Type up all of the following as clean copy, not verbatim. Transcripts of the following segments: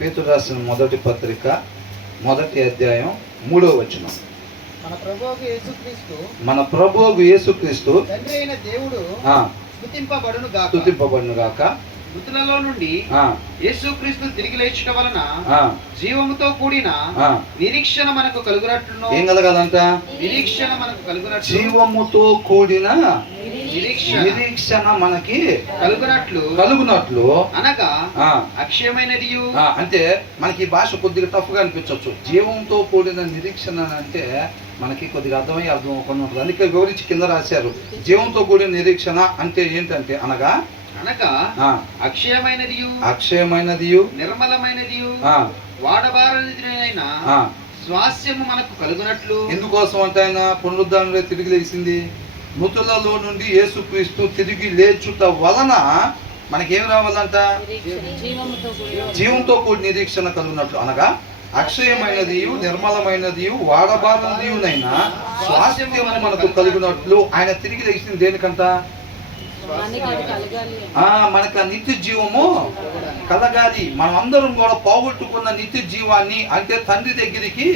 పేతురు రాసిన మొదటి పత్రిక 1వ అధ్యాయం 3వ వచనం. మన ప్రభువు యేసుక్రీస్తు తండ్రి అయిన దేవుడు స్తుతింపబడును గాక. మృతులలో నుండి యేసుక్రీస్తు తిరిగి లేచుట వలన జీవముతో కూడిన నిరీక్షణ మనకు కలుగునట్లు. ఏం కలగాలంట? నిరీక్షణ మనకు కలుగునట్లు. జీవముతో కూడిన నిరీక్షణ మనకి కలుగునట్లు అనగా అక్షయమైనది. అంటే మనకి ఈ భాష కొద్దిగా టఫ్ గా అనిపించవచ్చు. జీవంతో కూడిన నిరీక్షణ అంటే మనకి కొద్దిగా అర్థం అవ్వకుండా ఉంటుంది. అందుకే వివరించి కింద రాశారు. జీవంతో కూడిన నిరీక్షణ అంటే ఏంటంటే అనగా అక్షయమైనది నిర్మలమైనది వాడబారదైన స్వాస్యము మనకు కలుగునట్లు. ఎందుకోసం అంటే ఆయన పునరుద్ధానంలో తిరిగి లేచింది. మృతులలో నుండి యేసుక్రీస్తు తిరిగి లేచుట వలన మనకేం రావాలంట? జీవంతో కూడిన నిరీక్షణ కలుగునట్లు అనగా అక్షయమైనది నిర్మలమైనది వాడబారదైన స్వాస్థ్యము మనకు కలిగినట్లు. ఆయన తిరిగి లేచింది దేనికంట? మనకు ఆ నిత్య జీవము కలగాలి. మనం అందరం కూడా పోగొట్టుకున్న నిత్య జీవాన్ని అంటే తండ్రి దగ్గరికి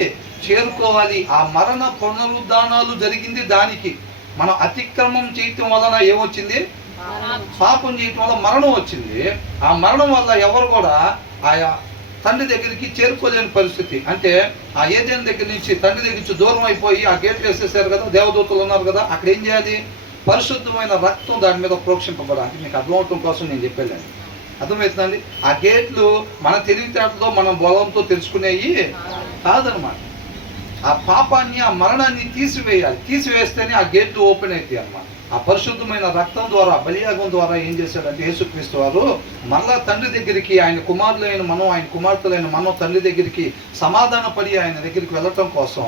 చేరుకోవాలి. ఆ మరణ పునరుద్ధానాలు జరిగింది దానికి. మనం అతిక్రమం చేయటం వలన ఏమొచ్చింది? పాపం చేయటం వల్ల మరణం వచ్చింది. ఆ మరణం వల్ల ఎవరు కూడా ఆయా తండ్రి దగ్గరికి చేరుకోలేని పరిస్థితి. అంటే ఆ ఏదైనా దగ్గర నుంచి తండ్రి దగ్గర నుంచి దూరం అయిపోయి ఆ గేట్లు వేసేసారు కదా, దేవదూతలు ఉన్నారు కదా, అక్కడ ఏం చేయాలి? పరిశుద్ధమైన రక్తం దాని మీద ప్రోక్షింపబడాలి. మీకు అర్థమవటం కోసం నేను చెప్పేదాన్ని. అర్థమవుతుందండి? ఆ గేట్లు మన తెలివితేటతో మన బలంతో తెలుసుకునేవి కాదనమాట. ఆ పాపాన్ని ఆ మరణాన్ని తీసివేయాలి. తీసివేస్తేనే ఆ గేట్లు ఓపెన్ అవుతాయి అన్నమాట. ఆ పరిశుద్ధమైన రక్తం ద్వారా బలియాగం ద్వారా ఏం చేశాడంటే యేసుక్రీస్తు వారు మరలా తండ్రి దగ్గరికి ఆయన కుమారులైన మనం ఆయన కుమార్తెలైన మనం తండ్రి దగ్గరికి సమాధాన పడి ఆయన దగ్గరికి వెళ్ళటం కోసం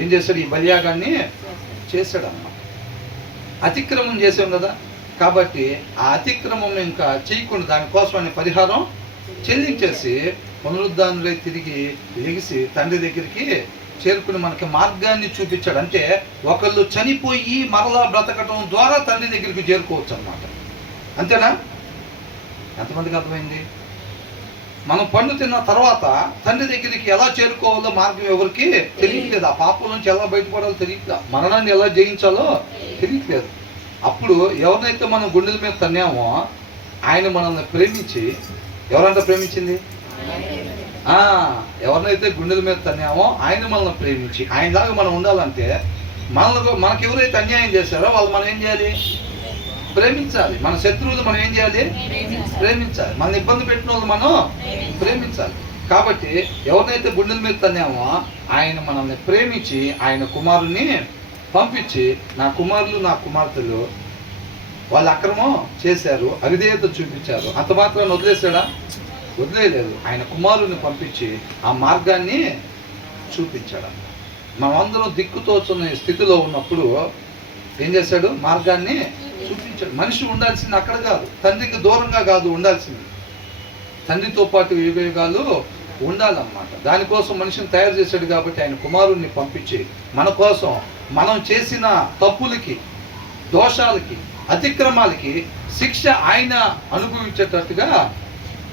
ఏం చేశాడు? ఈ బలియాగాన్ని చేశాడు అన్నమాట. అతిక్రమం చేసాం కదా, కాబట్టి ఆ అతిక్రమం ఇంకా చేయకుండా దానికోసం ఆయన పరిహారం చెల్లించేసి పునరుద్ధానులై తిరిగి లెగిసి తండ్రి దగ్గరికి చేరుకుని మనకి మార్గాన్ని చూపించాడు. అంటే ఒకళ్ళు చనిపోయి మరలా బ్రతకటం ద్వారా తండ్రి దగ్గరికి చేరుకోవచ్చు అన్నమాట. అంతేనా? ఎంతమందికి అర్థమైంది? మనం పండు తిన్న తర్వాత తండ్రి దగ్గరికి ఎలా చేరుకోవాలో మార్గం ఎవరికి తెలియట్లేదు. ఆ పాపం నుంచి ఎలా బయటపడాలో తెలియట్లేదు. మరణాన్ని ఎలా జయించాలో తెలియట్లేదు. అప్పుడు ఎవరినైతే మనం గుండెల మీద తన్నామో ఆయన మనల్ని ప్రేమించి, ఎవరంటే ప్రేమించింది? ఎవరినైతే గుండెల మీద తన్నామో ఆయన మనల్ని ప్రేమించి, ఆయనలాగా మనం ఉండాలంటే మనకి ఎవరైతే అన్యాయం చేశారో వాళ్ళు మనం ఏం చేయాలి? ప్రేమించాలి. మన శత్రువులు మనం ఏం చేయాలి? ప్రేమించాలి. మన ఇబ్బంది పెట్టిన వాళ్ళు మనం ప్రేమించాలి. కాబట్టి ఎవరినైతే గుండెల మీద తన్నామో ఆయన మనల్ని ప్రేమించి ఆయన కుమారుని పంపించి, నా కుమారులు నా కుమార్తెలు వాళ్ళు అక్రమం చేశారు, అవిధేయత చూపించారు, అంత మాత్రం వదిలేశాడా? వదిలేయలేదు. ఆయన కుమారుని పంపించి ఆ మార్గాన్ని చూపించాడు. మనమందరం దిక్కుతోచున్న స్థితిలో ఉన్నప్పుడు ఏం చేశాడు? మార్గాన్ని చూపించాడు. మనిషి ఉండాల్సింది అక్కడ కాదు, తండ్రికి దూరంగా కాదు ఉండాల్సింది, తండ్రితో పాటు యుగయుగాలు ఉండాలన్నమాట. దానికోసం మనిషిని తయారు చేశాడు. కాబట్టి ఆయన కుమారుణ్ణి పంపించి మన కోసం మనం చేసిన తప్పులకి, దోషాలకి, అతిక్రమాలకి శిక్ష ఆయన అనుభవించేటట్టుగా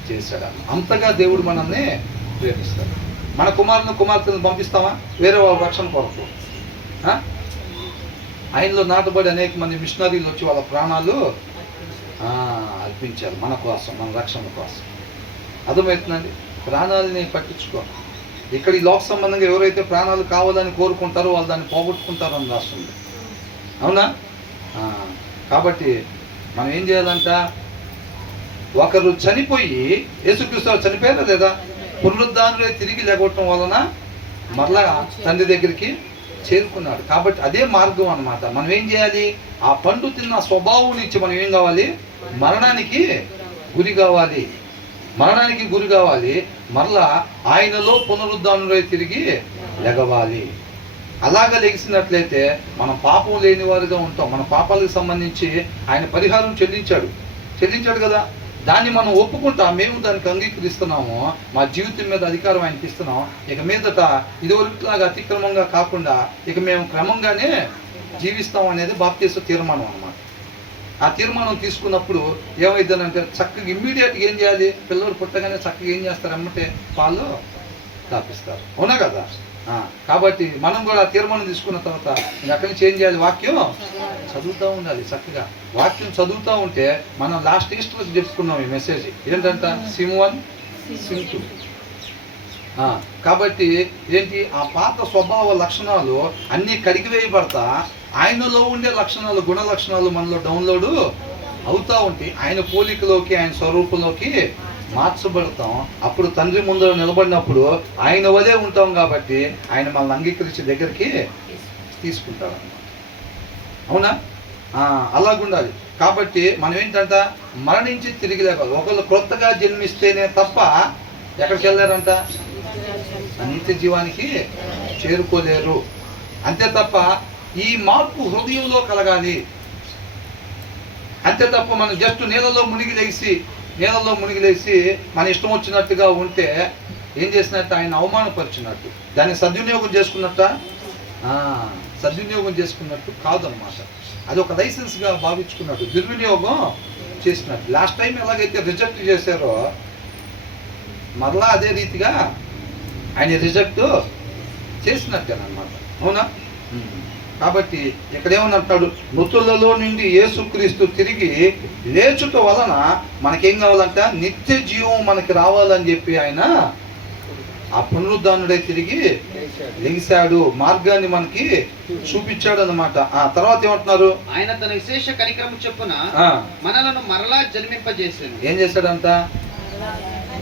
చేశాడు. అంతగా దేవుడు మనల్ని ప్రేమిస్తాడు. మన కుమార్తెను పంపిస్తామా వేరే వాళ్ళ రక్షణ కొరకు? ఆయనలో నాటబడి అనేక మంది మిషనరీలు వచ్చి వాళ్ళ ప్రాణాలు అర్పించారు మన కోసం, మన రక్షణ కోసం. అర్థమవుతుందండి? ప్రాణాలని పట్టించుకో. ఇక్కడ ఈ లోక సంబంధంగా ఎవరైతే ప్రాణాలు కావాలని కోరుకుంటారో వాళ్ళు దాన్ని పోగొట్టుకుంటారు అని రాస్తుంది. అవునా? కాబట్టి మనం ఏం చేయాలంట? ఒకరు చనిపోయి, యేసుక్రీస్తు చనిపోయారా లేదా? పునరుద్ధానులై తిరిగి లేగొట్టడం వలన మరలా తండ్రి దగ్గరికి చేరుకున్నాడు. కాబట్టి అదే మార్గం అన్నమాట. మనం ఏం చేయాలి? ఆ పండు తిన్న స్వభావం నుంచి మనం ఏం కావాలి? మరణానికి గురి కావాలి. మరణానికి గురి కావాలి. మరలా ఆయనలో పునరుద్ధానులై తిరిగి లెగవాలి. అలాగ లెగిసినట్లయితే మనం పాపం లేని వారుగా ఉంటాం. మన పాపాలకు సంబంధించి ఆయన పరిహారం చెల్లించాడు కదా, దాన్ని మనం ఒప్పుకుంటాం. మేము దానికి అంగీకరిస్తున్నాము. మా జీవితం మీద అధికారం ఆయనకి ఇస్తున్నాం. ఇక మీదట ఇదివరకులాగా అతిక్రమంగా కాకుండా ఇక మేము క్రమంగానే జీవిస్తాం అనేది బాప్తీసు తీర్మానం అన్నమాట. ఆ తీర్మానం తీసుకున్నప్పుడు ఏమైందనంటే చక్కగా ఇమ్మీడియట్గా ఏం చేయాలి, పిల్లలు పుట్టగానే చక్కగా ఏం చేస్తారు, అమ్మటే పాలు తాపిస్తారు, అవునా కదా. కాబట్టి మనం కూడా ఆ తీర్మానం తీసుకున్న తర్వాత అక్కడి నుంచి ఏం చేయాలి, వాక్యం చదువుతూ ఉండాలి. చక్కగా వాక్యం చదువుతూ ఉంటే మనం లాస్ట్ ఈస్టర్కి చెప్పుకున్నాం ఈ మెసేజ్ ఏంటంట, సిమ్ 1 సిమ్ 2. కాబట్టి ఏంటి, ఆ పాత స్వభావ లక్షణాలు అన్నీ కడిగివేయబడతా ఆయనలో ఉండే లక్షణాలు, గుణ లక్షణాలు మనలో డౌన్లోడ్ అవుతూ ఉంటాయి. ఆయన పోలికలోకి, ఆయన స్వరూపంలోకి మార్చబడతాం. అప్పుడు తండ్రి ముందు నిలబడినప్పుడు ఆయన వలే ఉంటాం కాబట్టి ఆయన మనల్ని అంగీకరించి దగ్గరికి తీసుకుంటాడు అన్నమాట, అవునా. అలాగుండాలి. కాబట్టి మనం ఏంటంట, మరణించి తిరిగి లేకపోతే ఒకళ్ళు కొత్తగా జన్మిస్తేనే తప్ప ఎక్కడికి వెళ్ళారంట, నిత్య జీవానికి చేరుకోలేరు. అంతే తప్ప ఈ మార్పు హృదయంలో కలగాలి. అంతే తప్ప మనం జస్ట్ నీళ్ళలో మునిగి లేచి మన ఇష్టం వచ్చినట్టుగా ఉంటే ఏం చేసినట్టు, ఆయన అవమానపరిచినట్టు, దాన్ని సద్వినియోగం చేసుకున్నట్టు కాదన్నమాట. అది ఒక లైసెన్స్గా భావించుకున్నట్టు, దుర్వినియోగం చేసినట్టు. లాస్ట్ టైం ఎలాగైతే రిజెక్ట్ చేశారో మరలా అదే రీతిగా ఆయన రిజెక్ట్ చేసినట్టేనమాట, అవునా. కాబట్టి ఇక్కడ ఏమన్నంటాడు, మృతులలో నుండి యేసుక్రీస్తు తిరిగి లేచుట వలన మనకేం కావాలంట, నిత్య జీవం మనకి రావాలని చెప్పి ఆయన ఆ పునరుద్ధానుడై తిరిగి లెగిశాడు, మార్గాన్ని మనకి చూపించాడు అన్నమాట. తర్వాత ఏమంటున్నారు, ఆయన తన విశేష కనికరము చొప్పున మనలను మరలా జన్మింపజేసాడు. ఏం చేశాడంట,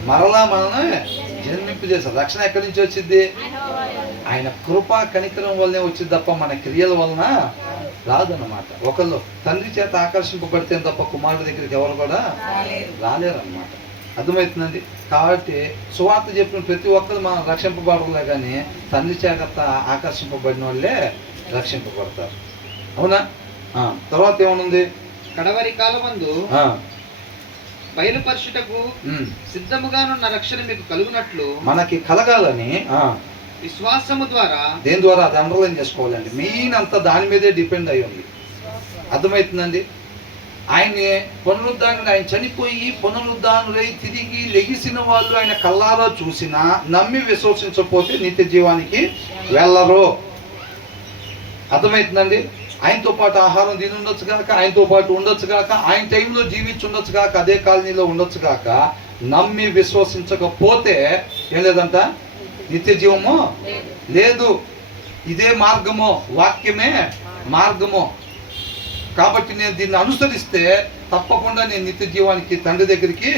మరలా మనల్ని జన్మింపజేశాడు. రక్షణ ఎక్కడి నుంచి వచ్చింది, ఆయన కృపా కనికరం వల్లనే వచ్చింది తప్ప మన క్రియల వలన రాదన్నమాట. ఒకళ్ళు తండ్రి చేత ఆకర్షింపబడితే తప్ప కుమారుడి దగ్గరికి ఎవరు కూడా రాలేరన్నమాట, అర్థమవుతుందండి. కాబట్టి సువార్త చెప్పిన ప్రతి ఒక్కరు మనం రక్షింపబడలే, కానీ తండ్రి చేత ఆకర్షింపబడిన వాళ్ళే రక్షింపబడతారు, అవునా. తర్వాత ఏమనుంది, కడవరి కాలమందు బయలుపరచుటకు సిద్ధముగానున్న రక్షణ మీకు కలుగునట్లు మనకి కలగాలని విశ్వాసము ద్వారా, దేని ద్వారా, అది అండర్లైన్ చేసుకోవాలండి. మెయిన్ అంతా దాని మీదే డిపెండ్ అయి ఉంది, అర్థమవుతుందండి. ఆయన్ని పునరుద్ధానుడు, ఆయన చనిపోయి పునరుద్ధానుడై తిరిగి లెగిసిన వాళ్ళు ఆయన కల్లారా చూసినా నమ్మి విశ్వసించకపోతే నిత్య జీవానికి వెళ్ళరు, అర్థమవుతుందండి. ఆయనతో పాటు ఆహారం తిని ఉండొచ్చు కాక, ఆయనతో పాటు ఉండొచ్చు కాక, ఆయన టైంలో జీవించి ఉండొచ్చు కాక, అదే కాలనీలో ఉండొచ్చు కాక, నమ్మి విశ్వసించకపోతే ఏం లేదంట, నిత్య జీవము లేదు. ఇదే మార్గము, వాక్యమే మార్గము. కాబట్టి నేను దీన్ని అనుసరిస్తే తప్పకుండా నేను నిత్య జీవానికి, తండ్రి దగ్గరికి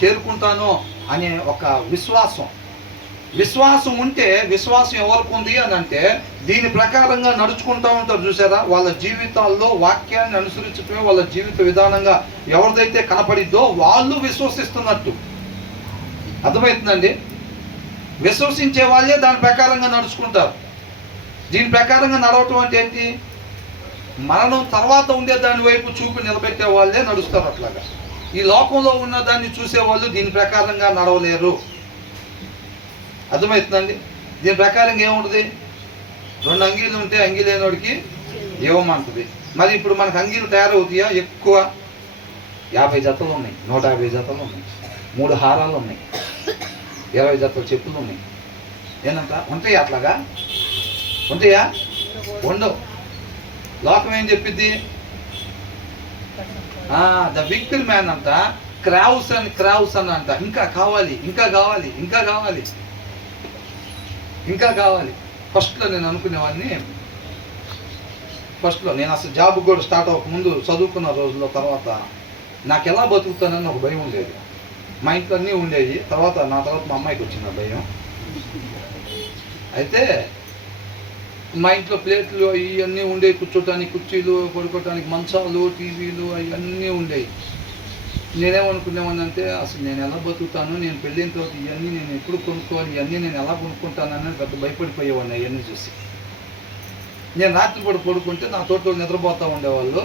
చేరుకుంటాను అనే ఒక విశ్వాసం ఉంటే, విశ్వాసం ఎవరికి ఉంది అని అంటే దీని ప్రకారంగా నడుచుకుంటూ ఉంటారు చూసారా, వాళ్ళ జీవితాల్లో వాక్యాన్ని అనుసరించడమే వాళ్ళ జీవిత విధానంగా ఎవరిదైతే కనపడిద్దో వాళ్ళు విశ్వసిస్తున్నట్టు, అర్థమవుతుందండి. విశ్వసించే వాళ్ళే దాని ప్రకారంగా నడుచుకుంటారు. దీని ప్రకారంగా నడవటం అంటే ఏంటి, మరణం తర్వాత ఉండే దాని వైపు చూపు నిలబెట్టే వాళ్ళే నడుస్తారు అట్లాగా. ఈ లోకంలో ఉన్న దాన్ని చూసేవాళ్ళు దీని ప్రకారంగా నడవలేరు, అర్థమవుతుందండి. దీని ప్రకారంగా ఏముంటుంది, 2 అంగీలు ఉంటే అంగీ లేనోడికి ఇవ్వమంటుంది. మరి ఇప్పుడు మనకు అంగీలు తయారవుతాయా, ఎక్కువ 50 జతలు ఉన్నాయి, 150 జతలు ఉన్నాయి, 3 హారాలు ఉన్నాయి, 20 జతలు చెప్పులు ఉన్నాయి. ఏంటంట, ఉంటాయా అట్లాగా, ఉంటాయా, ఉండవు. లోకం ఏం చెప్పిద్ది, ద విక్టిల్ మ్యాన్ అంట క్రావ్స్ అని అంట, ఇంకా కావాలి, ఇంకా కావాలి, ఇంకా కావాలి, ఇంకా కావాలి. ఫస్ట్లో నేను అనుకునేవాడిని, నేను అసలు జాబ్ కూడా స్టార్ట్ అవ్వకముందు చదువుకున్న రోజుల్లో తర్వాత నాకు ఎలా బతుకుతానని ఒక భయం ఉండేది. మా ఇంట్లో అన్నీ ఉండేవి. నా తర్వాత మా అమ్మాయికి వచ్చింది ఆ భయం. అయితే మా ఇంట్లో ప్లేట్లు ఇవన్నీ ఉండేవి, కూర్చోటానికి కుర్చీలు, పడుకోవటానికి మంచాలు, టీవీలు అవన్నీ ఉండేవి. నేనేమనుకునేవాడిని అంటే అసలు నేను ఎలా బతుకుతాను, నేను పెళ్ళైన తర్వాత ఇవన్నీ నేను ఎప్పుడు కొనుక్కోవాలి, ఇవన్నీ నేను ఎలా కొనుక్కుంటానని పెద్ద భయపడిపోయేవాడిని. అవన్నీ చూసి నేను రాత్రిపూట పడుకుంటే నా తోటలో నిద్రపోతూ ఉండేవాళ్ళు.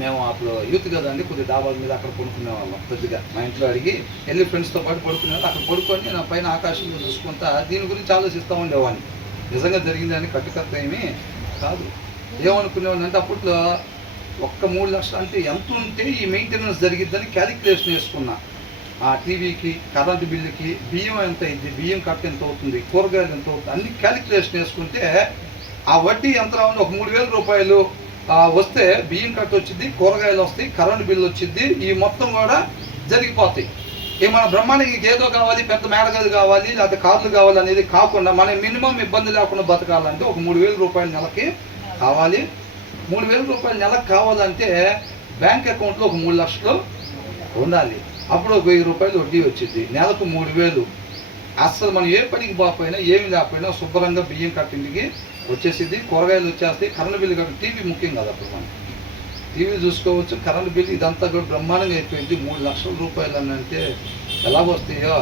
మేము అప్పుడు యూత్ కదండి, కొద్దిగా డాబాల మీద అక్కడ పడుకునేవాళ్ళం. కొద్దిగా మా ఇంట్లో అడిగి వెళ్ళి ఫ్రెండ్స్తో పాటు పడుకునేవాళ్ళు. అక్కడ పడుకొని నా పైన ఆకాశంలో చూసుకుంటా దీని గురించి ఆలోచిస్తూ ఉండేవాడిని. నిజంగా జరిగిందని కట్టుకత్త ఏమీ కాదు. ఏమనుకునేవాడిని అంటే అప్పట్లో ఒక్క 3 లక్షలు అంటే ఎంత ఉంటే ఈ మెయింటెనెన్స్ జరిగిద్దని క్యాలిక్యులేషన్ వేసుకున్నా. ఆ టీవీకి, కరెంటు బిల్లుకి, బియ్యం ఎంత అయింది, బియ్యం కట్ట ఎంత అవుతుంది, కూరగాయలు ఎంత అవుతుంది, అన్ని క్యాలిక్యులేషన్ వేసుకుంటే ఆ వడ్డీ ఎంత రావాలి, ఒక 3,000 రూపాయలు వస్తే బియ్యం కట్ట వచ్చింది, కూరగాయలు వస్తాయి, కరెంటు బిల్లు వచ్చింది, ఈ మొత్తం కూడా జరిగిపోతాయి. మన బ్రహ్మాండానికి ఏదో కావాలి, పెద్ద మేడగది కావాలి, లేకపోతే కార్లు కావాలి అనేది కాకుండా మనం మినిమం ఇబ్బంది లేకుండా బతకాలంటే ఒక 3,000 రూపాయలు నెలకి కావాలి. 3,000 రూపాయలు నెలకు కావాలంటే బ్యాంక్ అకౌంట్లో ఒక 3 లక్షలు ఉండాలి. అప్పుడు ఒక 1,000 రూపాయలు వడ్డీ వచ్చింది. నెలకు 3,000. అసలు మనం ఏ పనికి పోకపోయినా ఏమి లేకపోయినా శుభ్రంగా బియ్యం కట్టింటికి వచ్చేసింది, కూరగాయలు వచ్చేస్తాయి, కరెంటు బిల్లు కట్టి టీవీ ముఖ్యం కదా, అప్పుడు మనం టీవీ చూసుకోవచ్చు, కరెంటు బిల్లు ఇదంతా కూడా బ్రహ్మాండంగా అయిపోయింది. 3 లక్షల రూపాయలు అని అంటే ఎలాగొస్తాయో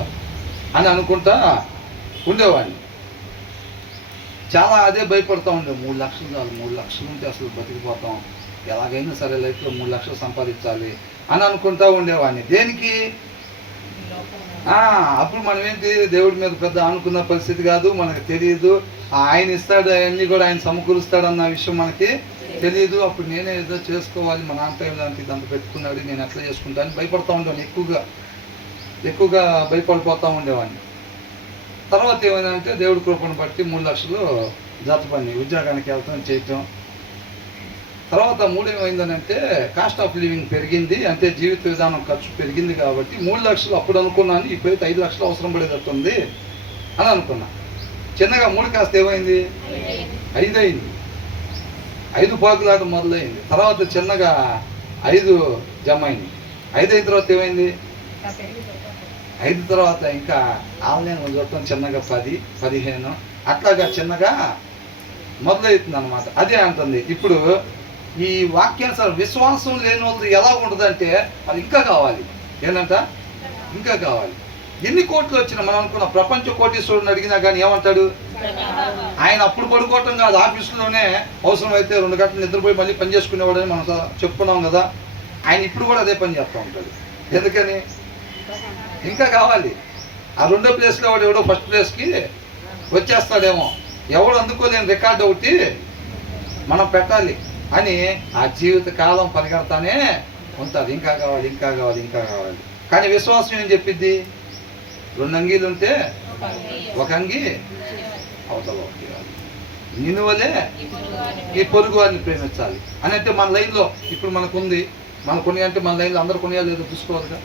అని అనుకుంటా ఉండేవాడిని. చాలా అదే భయపడుతూ ఉండే, 3 లక్షలు కాదు, 3 లక్షలు ఉంటే అసలు బతికిపోతాం, ఎలాగైనా సరే లైఫ్లో 3 లక్షలు సంపాదించాలి అని అనుకుంటా ఉండేవాడిని. దేనికి? అప్పుడు మనం ఏంటి, దేవుడి మీద పెద్ద అనుకున్న పరిస్థితి కాదు, మనకు తెలియదు. ఆయన ఇస్తాడు, అవన్నీ కూడా ఆయన సమకూరుస్తాడు అన్న విషయం మనకి తెలియదు. అప్పుడు నేనే ఏదో చేసుకోవాలి, మా నాన్న టైం లాంటి ఇదంతా పెట్టుకున్నాడు, నేను ఎట్లా చేసుకుంటాను భయపడుతూ ఉండేవాడిని. ఎక్కువగా భయపడిపోతూ ఉండేవాడిని. తర్వాత ఏమైందంటే దేవుడి కృపను బట్టి 3 లక్షలు జతపని ఉద్యోగానికి వెళ్తాం చేయటం. తర్వాత 3 ఏమైందనంటే కాస్ట్ ఆఫ్ లివింగ్ పెరిగింది, అంటే జీవిత విధానం ఖర్చు పెరిగింది కాబట్టి 3 లక్షలు అప్పుడు అనుకున్నాను, ఇప్పుడైతే 5 లక్షలు అవసరం పడేటట్టుంది అని అనుకున్నా. చిన్నగా 3 కాస్త ఏమైంది, 5 అయింది. 5 పాకులాట మొదలైంది. తర్వాత చిన్నగా 5 జమ అయింది. 5 అయిన తర్వాత ఏమైంది, 5 తర్వాత ఇంకా ఆన్లైన్ చూడటం చిన్నగా 10, 15 అట్లాగా చిన్నగా మొదలవుతుంది అన్నమాట. అదే అంటుంది ఇప్పుడు ఈ వాక్యానుసారం విశ్వాసం లేని వాళ్ళు ఎలా ఉంటుందంటే అది ఇంకా కావాలి, ఏంటంట ఇంకా కావాలి. ఎన్ని కోట్లు వచ్చినా మనం అనుకున్న ప్రపంచ కోటీశ్వరుని అడిగినా కానీ ఏమంటాడు, ఆయన అప్పుడు పడుకోవటం కాదు, ఆఫీసులోనే అవసరం అయితే 2 గంటలు నిద్రపోయి మళ్ళీ పని చేసుకునేవాడని మనం చెప్పుకున్నాం కదా. ఆయన ఇప్పుడు కూడా అదే పని చేస్తూ ఉంటాడు. ఎందుకని, ఇంకా కావాలి. ఆ 2వ ప్లేస్లో వాడు ఎవడో ఫస్ట్ ప్లేస్కి వచ్చేస్తాడేమో, ఎవడు అందుకోలేని రికార్డు ఒకటి మనం పెట్టాలి అని ఆ జీవిత కాలం పరిగెడతానే ఉంటారు. ఇంకా కావాలి, ఇంకా కావాలి, ఇంకా కావాలి. కానీ విశ్వాసం ఏం చెప్పిద్ది, 2 అంగీలు ఉంటే 1 అంగి అవతల ఒకటి కాదు, నిన్ను వలే ఈ పొరుగు వారిని ప్రేమించాలి అని. అంటే మన లైన్లో ఇప్పుడు మనకుంది, మన కొన్ని అంటే మన లైన్లో అందరు కొనియా లేదో చూసుకోవాలిగా.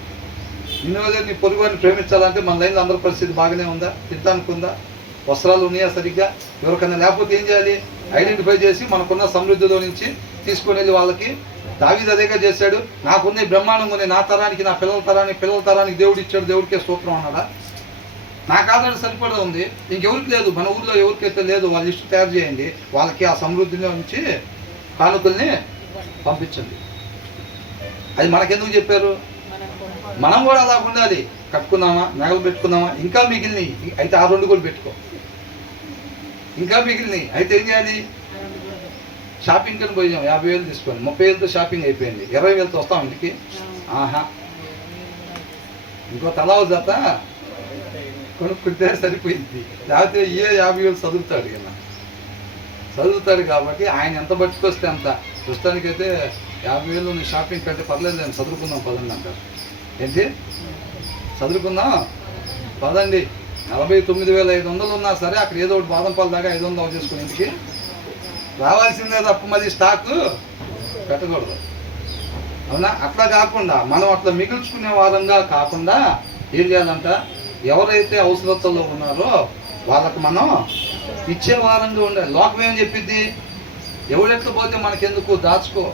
నిన్ను వలే నీ పొరుగు వారిని ప్రేమించాలంటే మన లైన్లో అందరి పరిస్థితి బాగానే ఉందా, తింటానికి ఉందా, వస్త్రాలు ఉన్నాయా సరిగ్గా, ఎవరికన్నా లేకపోతే ఏం చేయాలి, ఐడెంటిఫై చేసి మనకున్న సమృద్ధిలో నుంచి తీసుకొని వెళ్ళి వాళ్ళకి. దావీదు అదేగా చేశాడు, నాకున్న బ్రహ్మాండంగా ఉంది, నా తరానికి, నా పిల్లల తరానికి దేవుడు ఇచ్చాడు, దేవుడికే స్తోత్రం అన్నాడా. నాకు ఆధార సరిపడా ఉంది, ఇంకెవరికి లేదు, మన ఊర్లో ఎవరికైతే లేదు వాళ్ళ లిస్టు తయారు చేయండి, వాళ్ళకి ఆ సమృద్ధిలో నుంచి కానుకల్ని పంపించండి. అది మనకెందుకు చెప్పారు, మనం కూడా అలా ఉండాలి. కట్టుకున్నామా, నగలు పెట్టుకున్నామా, ఇంకా మిగిలినవి అయితే ఆ 2 కూడా పెట్టుకో. ఇంకా మిగిలినవి అయితే ఏం చేయాలి, షాపింగ్ కని పోయాం, 50,000 తీసుకొని 30,000తో షాపింగ్ అయిపోయింది, 20,000తో వస్తాం ఇంటికి. ఇంకో తలావు జత కొనుక్కుంటే సరిపోయింది. లేకపోతే 50,000 చదువుతాడు కాబట్టి ఆయన ఎంత పట్టుకొస్తే అంత. ప్రస్తుతానికైతే 50,000 షాపింగ్ కంటే పర్లేదు, నేను చదువుకుందాం పదండి అంటారు. ఏంటి చదువుకుందాం పదండి, 49,500 ఉన్నా సరే అక్కడ ఏదో ఒకటి బాదం పాలు దాకా 500 చేసుకుని ఇంటికి రావాల్సిందే తప్ప మళ్ళీ స్టాకు పెట్టకూడదు, అవునా. అట్లా కాకుండా మనం అట్లా మిగుల్చుకునే వారంగా కాకుండా ఏం చేయాలంట, ఎవరైతే అవసరతలో ఉన్నారో వాళ్ళకు మనం ఇచ్చే వారంగా ఉండాలి. లోకం ఏం చెప్పిద్ది, ఎవడెట్లా పోతే మనకెందుకు, దాచుకో.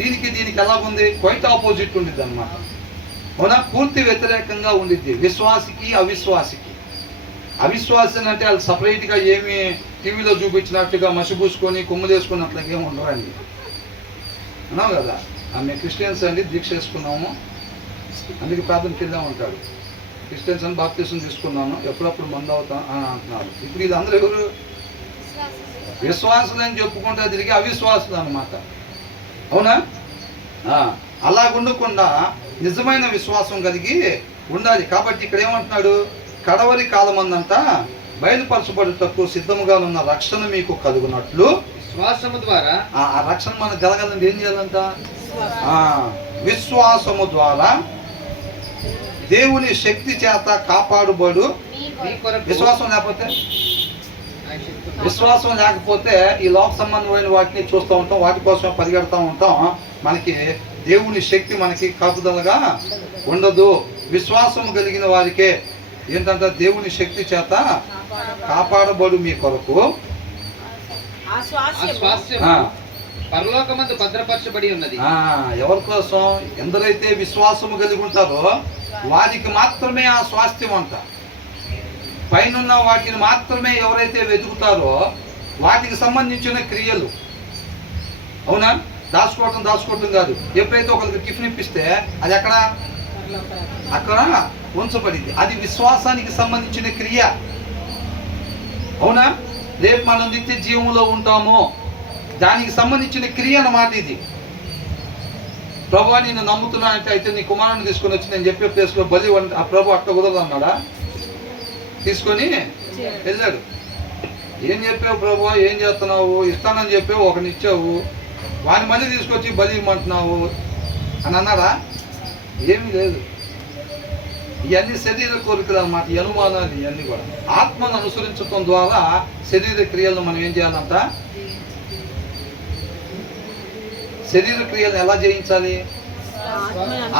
దీనికి ఎలాగుంది, క్వైట్ ఆపోజిట్ ఉండిద్ది అన్నమాట, అవునా. పూర్తి వ్యతిరేకంగా ఉండిద్ది విశ్వాసికి అవిశ్వాసికి. అవిశ్వాసి అంటే వాళ్ళు సపరేట్గా ఏమి టీవీలో చూపించినట్టుగా మసిపూసుకొని కొమ్ములు వేసుకున్నట్లుగా ఏమి ఉండరండి, అన్నావు కదా. మేము క్రిస్టియన్స్ అండి, దీక్ష వేసుకున్నాము, అందుకే ప్రార్థనకి వెళ్ళాము అంటాడు. క్రిస్టియన్స్ అని బాప్తిసం తీసుకున్నాను, ఎప్పుడప్పుడు మందు అవుతాం అని అంటున్నారు. ఇప్పుడు వీళ్ళందరూ ఎవరు, విశ్వాసులు అని చెప్పుకుంటా తిరిగి అవిశ్వాసులు అన్నమాట, అవునా. అలా ఉండకుండా నిజమైన విశ్వాసం కలిగి ఉండాలి. కాబట్టి ఇక్కడ ఏమంటున్నాడు, కడవరి కాలమందంతా బయలుపరచబడుటకు సిద్ధముగా ఉన్న రక్షణ మీకు కలుగునట్లు విశ్వాసము ద్వారా ఆ రక్షణ మనకు కలగాలంటే ఏం చేయాలంట? విశ్వాసము ద్వారా దేవుని శక్తి చేత కాపాడుబడు. మీ కొరకు విశ్వాసం లేకపోతే ఈ లోక సంబంధమైన వాటిని చూస్తూ ఉంటాం, వాటి కోసం పరిగెడతా ఉంటాం. మనకి దేవుని శక్తి మనకి కాపుదలగా ఉండదు. విశ్వాసం కలిగిన వారికే ఏంటంటే దేవుని శక్తి చేత కాపాడబడు మీ కొరకు పరలోకమందు భద్రపరచబడి ఉన్నది. ఎవరి కోసం? ఎందరైతే విశ్వాసము కలిగి ఉంటారో వారికి మాత్రమే ఆ స్వాస్థ్యం అంట. పైనున్న వాటిని మాత్రమే ఎవరైతే వెతుకుతారో వాటికి సంబంధించిన క్రియలు. అవునా? దాచుకోవటం కాదు. ఎప్పుడైతే ఒకరికి టిఫిన్ ఇప్పిస్తే అది అక్కడ ఉంచబడింది. అది విశ్వాసానికి సంబంధించిన క్రియ. అవునా? రేపు మనం నిత్య జీవంలో ఉంటామో దానికి సంబంధించిన క్రియ అన్నమాట ఇది. ప్రభు నేను నమ్ముతున్నా అంటే అయితే నీ కుమారుని తీసుకొని వచ్చి నేను చెప్పే ప్లేస్లో బలి ఆ ప్రభు అట్లా కుదరదు అన్నాడా? తీసుకొని వెళ్ళాడు. ఏం చెప్పావు ప్రభు, ఏం చేస్తున్నావు? ఇస్తానని చెప్పావు, ఒకని ఇచ్చావు, వాడిని మళ్ళీ తీసుకొచ్చి బలి ఇమ్మంటున్నావు అని అన్నాడా? ఏమీ లేదు. ఇవన్నీ శరీర కోరికలు అన్నమాట, ఈ అనుమానాలు ఇవన్నీ కూడా. ఆత్మను అనుసరించడం ద్వారా శరీర క్రియలను మనం ఏం చేయాలంట? శరీర క్రియలను ఎలా జయించాలి?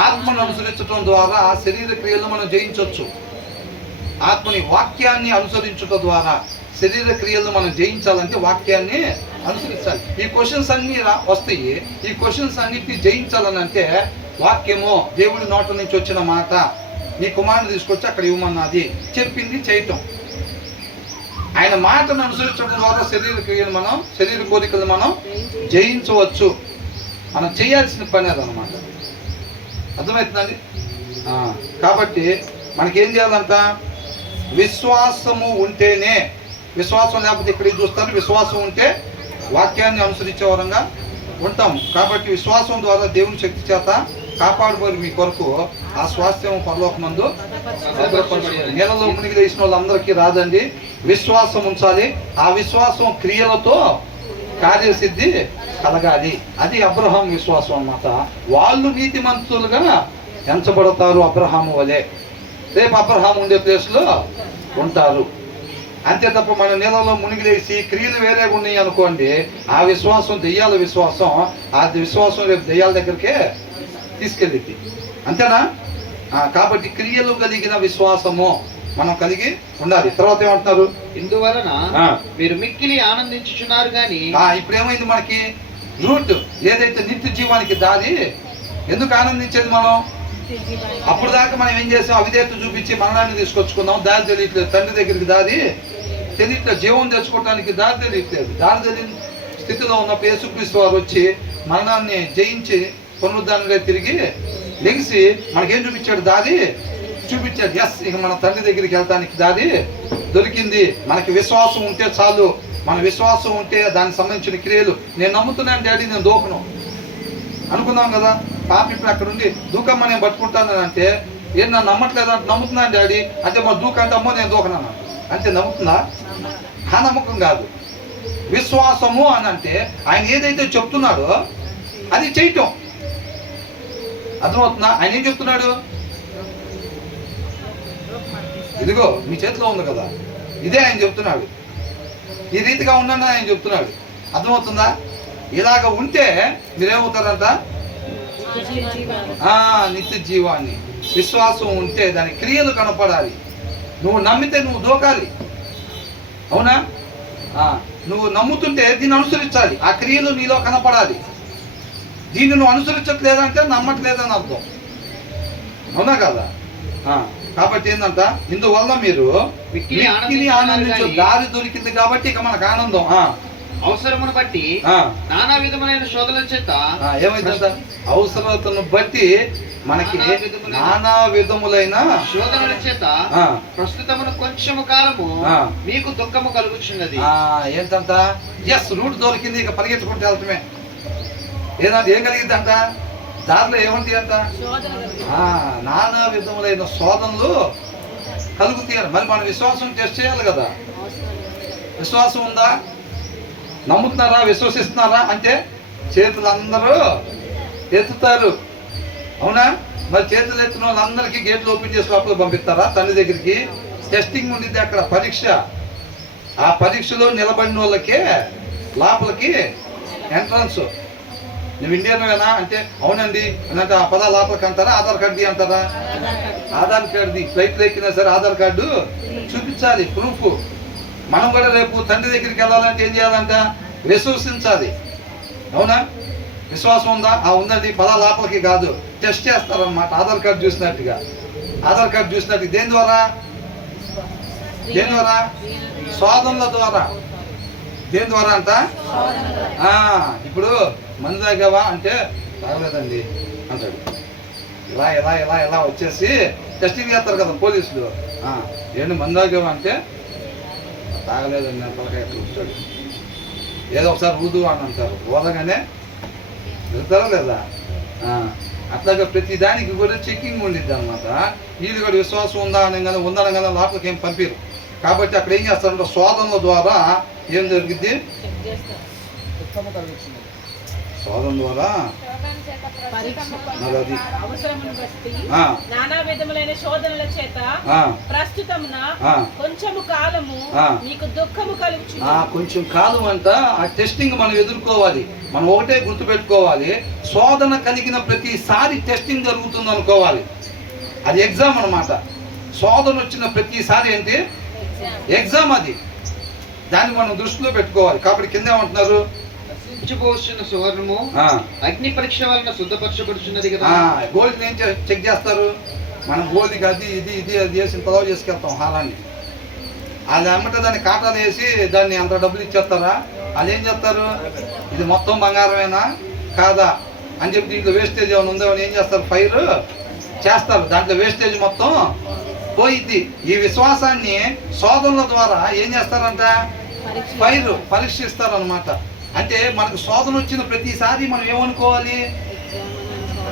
ఆత్మను అనుసరించడం ద్వారా శరీర క్రియలను మనం జయించవచ్చు. ఆత్మని వాక్యాన్ని అనుసరించడం ద్వారా శరీర క్రియలను మనం జయించాలంటే వాక్యాన్ని అనుసరించాలి. ఈ క్వశ్చన్స్ అన్ని వస్తాయి. ఈ క్వశ్చన్స్ అన్నిటిని జయించాలని అంటే వాక్యము, దేవుడి నోట నుంచి వచ్చిన మాట, నీ కుమారుని తీసుకొచ్చి అక్కడ ఇవ్వమన్నది, చెప్పింది చేయటం. ఆయన మాటను అనుసరించడం ద్వారా శరీర క్రియలు మనం, శరీర కోరికలు మనం జయించవచ్చు. మనం చేయాల్సిన పని అదనమాట. అర్థమవుతుందండి? కాబట్టి మనకేం చేయాలంట? విశ్వాసము ఉంటేనే. విశ్వాసం లేకపోతే ఇక్కడికి చూస్తారు. విశ్వాసం ఉంటే వాక్యాన్ని అనుసరించే వరంగా ఉంటాం. కాబట్టి విశ్వాసం ద్వారా దేవుని శక్తి చేత కాపాడుబడి మీ కొరకు ఆ స్వాస్థ్యం పరలోకమందు నీళ్ళలో మునిగి లేచిన వాళ్ళందరికీ రాదండి. విశ్వాసం ఉంచాలి. ఆ విశ్వాసం క్రియలతో కార్యసిద్ధి కలగాలి. అది అబ్రహాం విశ్వాసం అన్నమాట. వాళ్ళు నీతిమంతులుగా ఎంచబడతారు అబ్రహాము వలె. రేపు అబ్రహాం ఉండే ప్లేస్లో ఉంటారు. అంతే తప్ప మన నీళ్ళలో మునిగిలేసి క్రియలు వేరేగా ఉన్నాయి అనుకోండి, ఆ విశ్వాసం దెయ్యాల విశ్వాసం. ఆ విశ్వాసం రేపు దెయ్యాల దగ్గరికే తీసుకెళ్ళింది. అంతేనా? కాబట్టి క్రియలు కలిగిన విశ్వాసము మనం కలిగి ఉండాలి. తర్వాత ఏమంటున్నారు? ఇందువలన మీరు మిక్కిలి ఆనందించుచున్నారు. కానీ ఇప్పుడు ఏమైంది? మనకి రూట్ ఏదైతే నిత్య జీవానికి దారి. ఎందుకు ఆనందించేది మనం? అప్పుడు దాకా మనం ఏం చేసాం? అవిధేయత చూపించి మరణాన్ని తీసుకొచ్చుకున్నాం. దారి తెలియట్లేదు. తండ్రి దగ్గరికి దారి తెలియట్లేదు. జీవం తెచ్చుకోవడానికి దారి తెలియట్లేదు. దారి తెలియని స్థితిలో ఉన్నప్పుడు యేసుక్రీస్తు వారు వచ్చి మరణాన్ని జయించి పునరుద్ధానంగా తిరిగి లెగిసి మనకేం చూపించాడు? దారి చూపించాడు. ఎస్, ఇక మన తండ్రి దగ్గరికి వెళ్తానికి దారి దొరికింది. మనకి విశ్వాసం ఉంటే చాలు. మన విశ్వాసం ఉంటే దానికి సంబంధించిన క్రియలు. నేను నమ్ముతున్నాను డాడీ, నేను దూకను అనుకున్నాం కదా. పాప ఇప్పుడు అక్కడ ఉండి దూకమ్మ నేను పట్టుకుంటాను అంటే, ఏం నన్ను నమ్మట్లేదు అంటే, నమ్ముతున్నాను డాడీ అంటే మరి దూకంటే అమ్మో నేను దూకనన్నా అంటే నమ్ముతుందా? ఆ నమ్మకం కాదు. విశ్వాసము అని అంటే ఆయన ఏదైతే చెప్తున్నాడో అది చేయటం. అర్థమవుతుందా? ఆయన ఏం చెప్తున్నాడు? ఇదిగో మీ చేతిలో ఉంది కదా, ఇదే ఆయన చెప్తున్నాడు. ఈ రీతిగా ఉండని ఆయన చెప్తున్నాడు. అర్థమవుతుందా? ఇలాగ ఉంటే మీరేమవుతారంట? నిత్య జీవాన్ని. విశ్వాసం ఉంటే దాని క్రియలు కనపడాలి. నువ్వు నమ్మితే నువ్వు దూకాలి. అవునా? నువ్వు నమ్ముతుంటే దీన్ని అనుసరించాలి. ఆ క్రియలు నీలో కనపడాలి. దీన్ని నువ్వు అనుసరించట్లేదంటే నమ్మట్లేదని అర్థం. అవునా కదా? కాబట్టి ఏంటంట? ఇందువల్ల మీరు మిక్కిలి ఆనందించు. దారి దొరికింది కాబట్టి ఇక మనకు ఆనందం. అవసరమును బట్టి నానా విధములైన శోధనల చేత ఏమైందంట? అవసరతను బట్టి మనకి నానా విధములైన శోధనల చేత ప్రస్తుతమును కొంచెము కాలము మీకు దుఃఖము కలుగుచున్నది. ఏంటంట? ఎస్, రూట్ దొరికింది, ఇక పరిగెత్తుకుంటూ వెళ్తమే. ఏదంటే ఏం కలిగిందంట? దారిలో ఏమంటాయి అంట? నానా విధములైన శోధనలు కలుగుతాయి. మరి మన విశ్వాసం టెస్ట్ చేయాలి కదా. విశ్వాసం ఉందా? నమ్ముతున్నారా, విశ్వసిస్తున్నారా అంటే చేతులు అందరూ ఎత్తుతారు. అవునా? మరి చేతులు ఎత్తిన వాళ్ళందరికీ గేట్లు ఓపెన్ చేసి లోపల పంపిస్తారా తండ్రి దగ్గరికి? టెస్టింగ్ ఉండిద్ది అక్కడ, పరీక్ష. ఆ పరీక్షలో నిలబడిన వాళ్ళకే లోపలికి ఎంట్రన్స్. నువ్వు ఇండియన్వేనా అంటే అవునండి అంటే ఆ పదా లోపలికి అంటారా? ఆధార్ కార్డు అంటారా? ఆధార్ కార్డుది. ఫ్లైట్లో ఎక్కినా సరే ఆధార్ కార్డు చూపించాలి, ప్రూఫ్. మనం కూడా రేపు తండ్రి దగ్గరికి వెళ్ళాలంటే ఏం చేయాలంట? విశ్వసించాలి. అవునా? విశ్వాసం ఉందా? ఉందండి, పదా లోపలికి కాదు, టెస్ట్ చేస్తారన్నమాట. ఆధార్ కార్డు చూసినట్టుగా, ఆధార్ కార్డు చూసినట్టు. దేని ద్వారా? దేని ద్వారా? శోధనల ద్వారా. దేని ద్వారా అంట? ఇప్పుడు మందు తాగావా అంటే తాగలేదండి అంటాడు. ఇలా ఇలా ఇలా ఇలా వచ్చేసి టెస్టింగ్ చేస్తారు కదా పోలీసులు. ఏంటి మందు తాగావా అంటే తాగలేదండి నేను తలకాయ కూర్చోడు. ఏదో ఒకసారి ఊదు అని అంటారు. ఊదగానే వెళ్తారా లేదా? అట్లాగా ప్రతి దానికి కూడా చెక్కింగ్ ఉండిద్ది అనమాట. వీళ్ళు కూడా విశ్వాసం ఉందా అనగానే ఉందనగానే లోపలికి ఏం పంపిరు. కాబట్టి అక్కడ ఏం చేస్తారంటే శోధనల ద్వారా ఏం జరిగింది? శోధన ద్వారా నానా విధములైన శోధనల చేత ప్రస్తుతమున కొంచెము కాలము మీకు దుఃఖము కలుగుచున్నది. కొంచెం కాలం అంట ఆ టెస్టింగ్ మనం ఎదుర్కోవాలి. మనం ఒకటే గుర్తుపెట్టుకోవాలి, శోధన కలిగిన ప్రతిసారి టెస్టింగ్ జరుగుతుంది అనుకోవాలి. అది ఎగ్జామ్ అన్నమాట. శోధన వచ్చిన ప్రతిసారి ఏంటి? ఎగ్జామ్. అది దాన్ని మనం దృష్టిలో పెట్టుకోవాలి. కాబట్టి కింద ఏమంటున్నారు? సువర్ణము అగ్ని పరీక్ష వలన శుద్ధపరచబడుచున్నది కదా. గోల్డ్ ఏం చెక్ చేస్తారు? మనం గోల్డ్కి అది ఇది ఇది అది వేసి పొలవ చేసుకెళ్తాం హారాన్ని. అది అమ్మట దాన్ని కాటాలు వేసి దాన్ని అంత డబ్బులు ఇచ్చేస్తారా? అది ఏం చేస్తారు? ఇది మొత్తం బంగారమేనా కాదా అని చెప్పి దీంట్లో వేస్టేజ్ ఏమైనా ఉందో అని ఏం చేస్తారు? ఫైర్ చేస్తారు. దాంట్లో వేస్టేజ్ మొత్తం పోయిద్ది. ఈ విశ్వాసాన్ని శోధనల ద్వారా ఏం చేస్తారంట? ఫైర్ పరీక్షిస్తారు అనమాట. అంటే మనకు శోధన వచ్చిన ప్రతిసారి మనం ఏమనుకోవాలి?